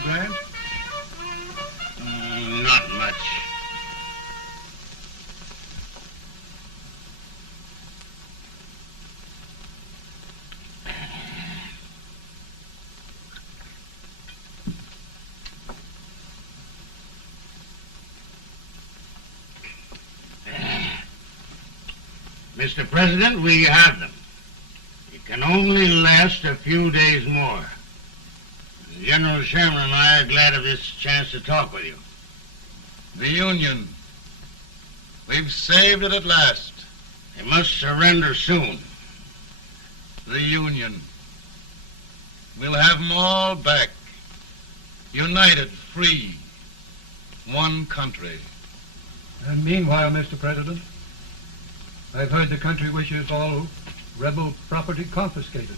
Grant? Not much. Mr. President, we have them. It can only last a few days more. General Sherman and I are glad of this chance to talk with you. The Union. We've saved it at last. They must surrender soon. The Union. We'll have them all back. United, free. One country. And meanwhile, Mr. President, I've heard the country wishes all rebel property confiscated,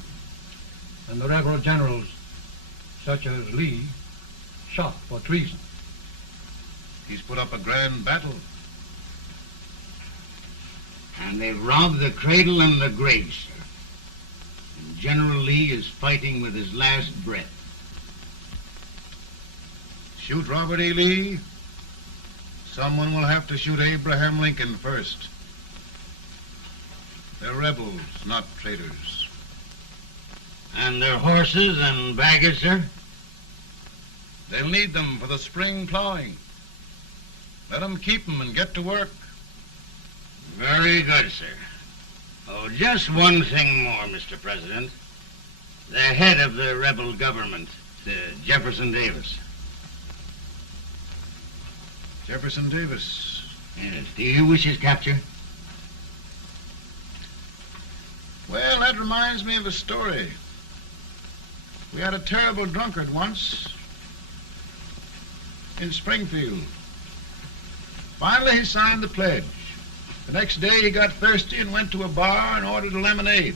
and the rebel generals, such as Lee, shot for treason. He's put up a grand battle. And they've robbed the cradle and the grave, sir. And General Lee is fighting with his last breath. Shoot Robert E. Lee? Someone will have to shoot Abraham Lincoln first. They're rebels, not traitors. And their horses and baggage, sir? They'll need them for the spring plowing. Let them keep them and get to work. Very good, sir. Oh, just one thing more, Mr. President. The head of the rebel government, Jefferson Davis. Jefferson Davis. Yes. Do you wish his capture? Well, that reminds me of a story. We had a terrible drunkard once in Springfield. Finally, he signed the pledge. The next day, he got thirsty and went to a bar and ordered a lemonade.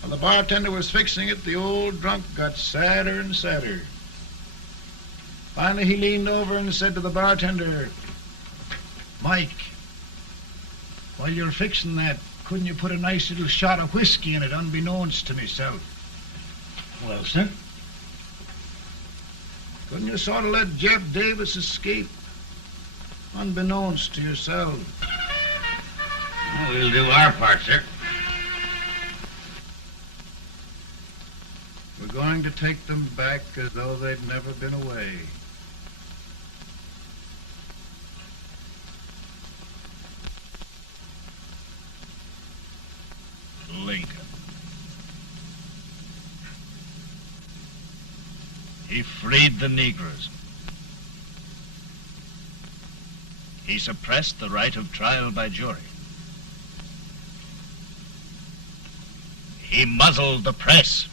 While the bartender was fixing it, the old drunk got sadder and sadder. Finally, he leaned over and said to the bartender, "Mike, while you're fixing that, couldn't you put a nice little shot of whiskey in it, unbeknownst to myself?" Well, sir? Couldn't you sort of let Jeff Davis escape, unbeknownst to yourself? Well, we'll do our part, sir. We're going to take them back as though they'd never been away. Lincoln. He freed the Negroes. He suppressed the right of trial by jury. He muzzled the press.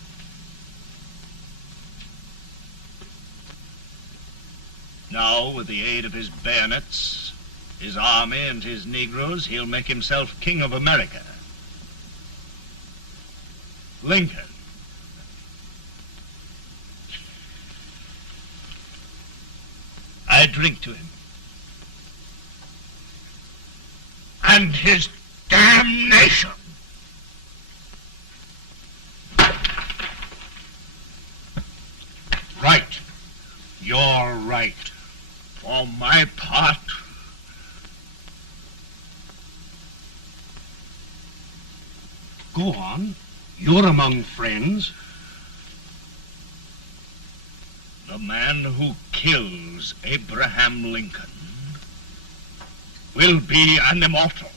Now, with the aid of his bayonets, his army, and his Negroes, he'll make himself king of America. Lincoln. I drink to him. And his damnation. Right. You're right. For my part, Go on. You're among friends. the man who kills Abraham Lincoln will be an immortal.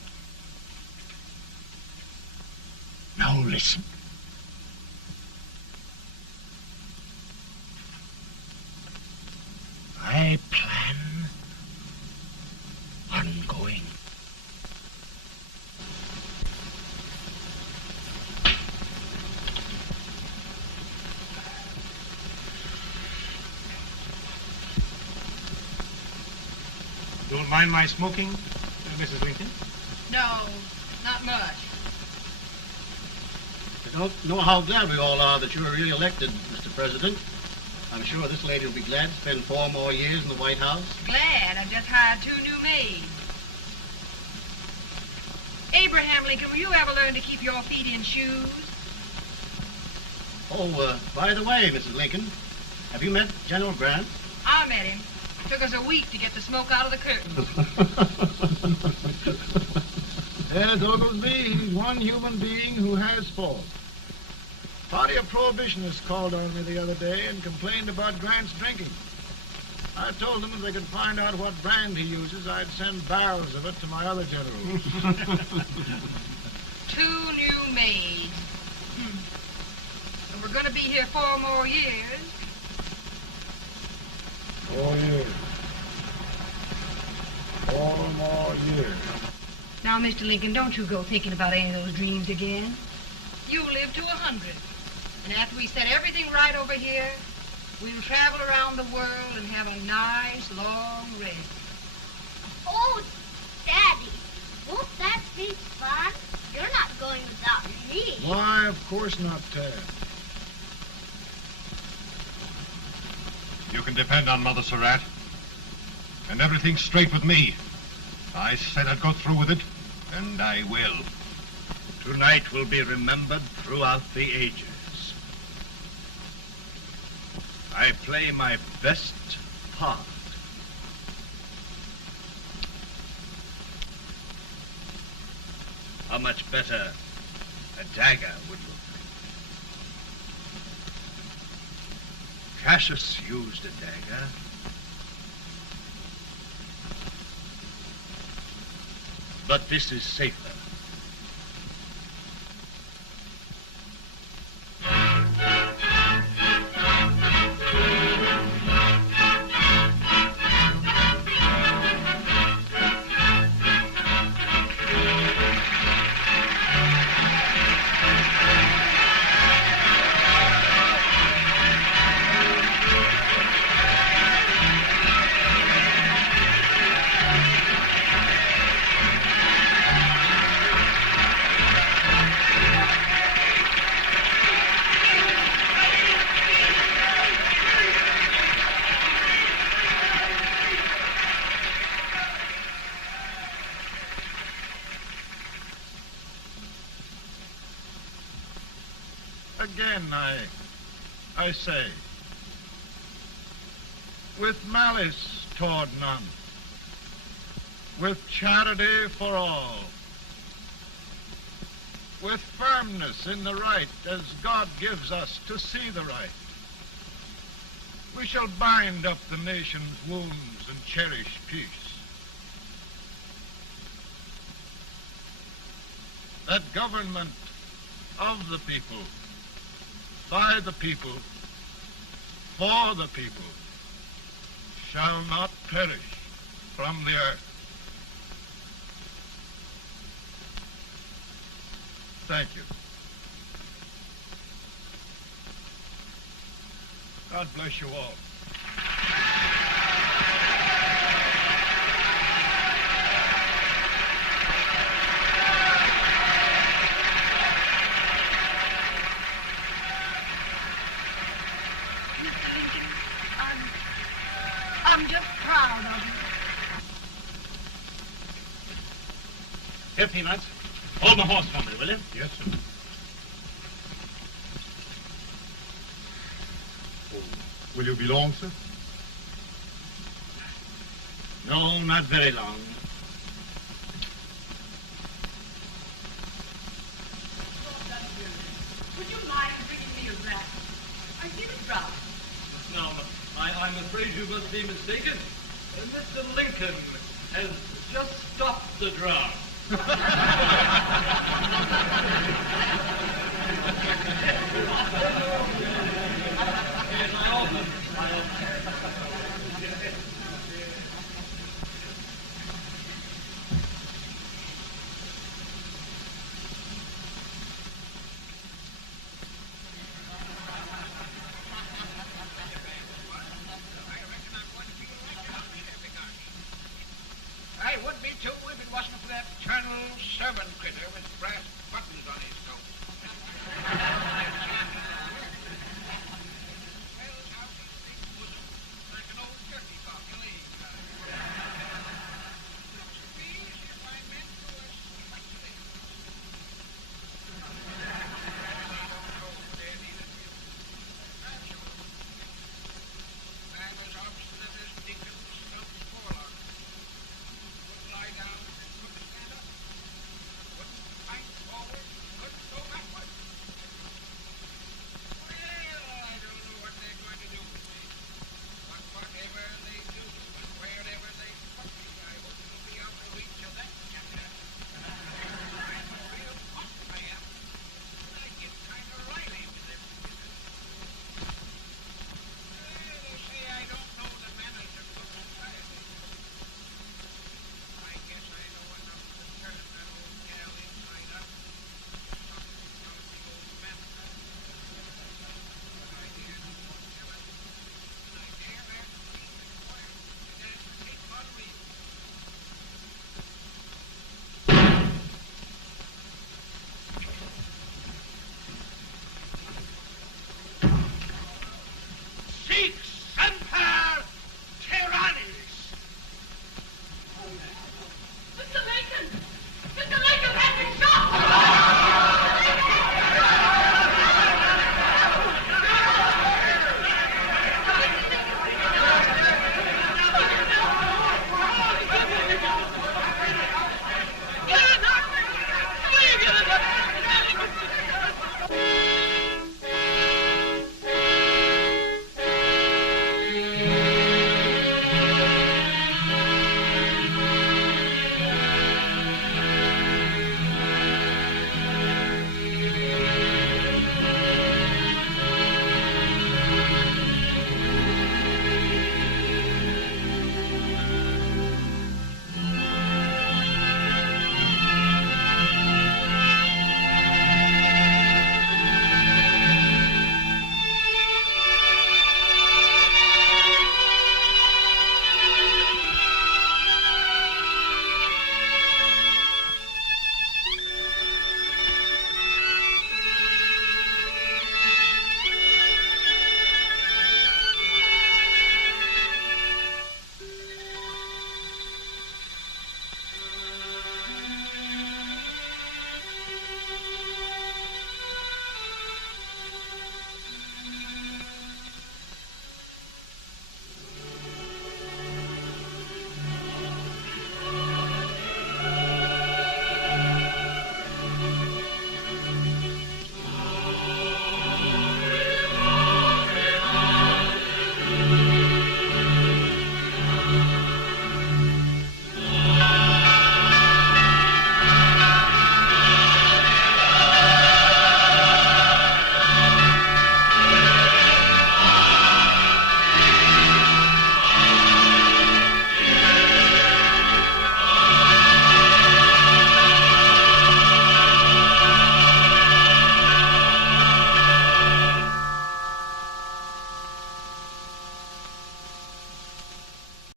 Now listen. I plan on going. Don't mind my smoking, Mrs. Lincoln? No, not much. I don't know how glad we all are that you were re-elected, Mr. President. I'm sure this lady will be glad to spend 4 more years in the White House. Glad. I've just hired 2 new maids. Abraham Lincoln, will you ever learn to keep your feet in shoes? Oh, by the way, Mrs. Lincoln, have you met General Grant? I met him. Took us a week to get the smoke out of the curtain. Yes, Oglesby, he's one human being who has faults. Party of prohibitionists called on me the other day and complained about Grant's drinking. I told them if they could find out what brand he uses, I'd send barrels of it to my other generals. 2 new maids. And we're going to be here 4 more years. 4 years. 4 more years. Now, Mr. Lincoln, don't you go thinking about any of those dreams again. You live to 100. And after we set everything right over here, we'll travel around the world and have a nice, long rest. Oh, Daddy, won't that be fun? You're not going without me. Why, of course not, Tad. You can depend on Mother Surratt. And everything's straight with me. I said I'd go through with it, and I will. Tonight will be remembered throughout the ages. I play my best part. How much better a dagger would look? Cassius used a dagger. But this is safer. Again, I say, with malice toward none, with charity for all, with firmness in the right as God gives us to see the right, we shall bind up the nation's wounds and cherish peace. That government of the people, by the people, for the people, shall not perish from the earth. Thank you. God bless you all. I'm just proud of you. Here, Peanuts. Hold my horse for me, will you? Yes, sir. Will you be long, sir? No, not very long. Would you mind bringing me a wrap? I feel it dry. Now, I'm afraid you must be mistaken. Mr. Lincoln has just stopped the drum.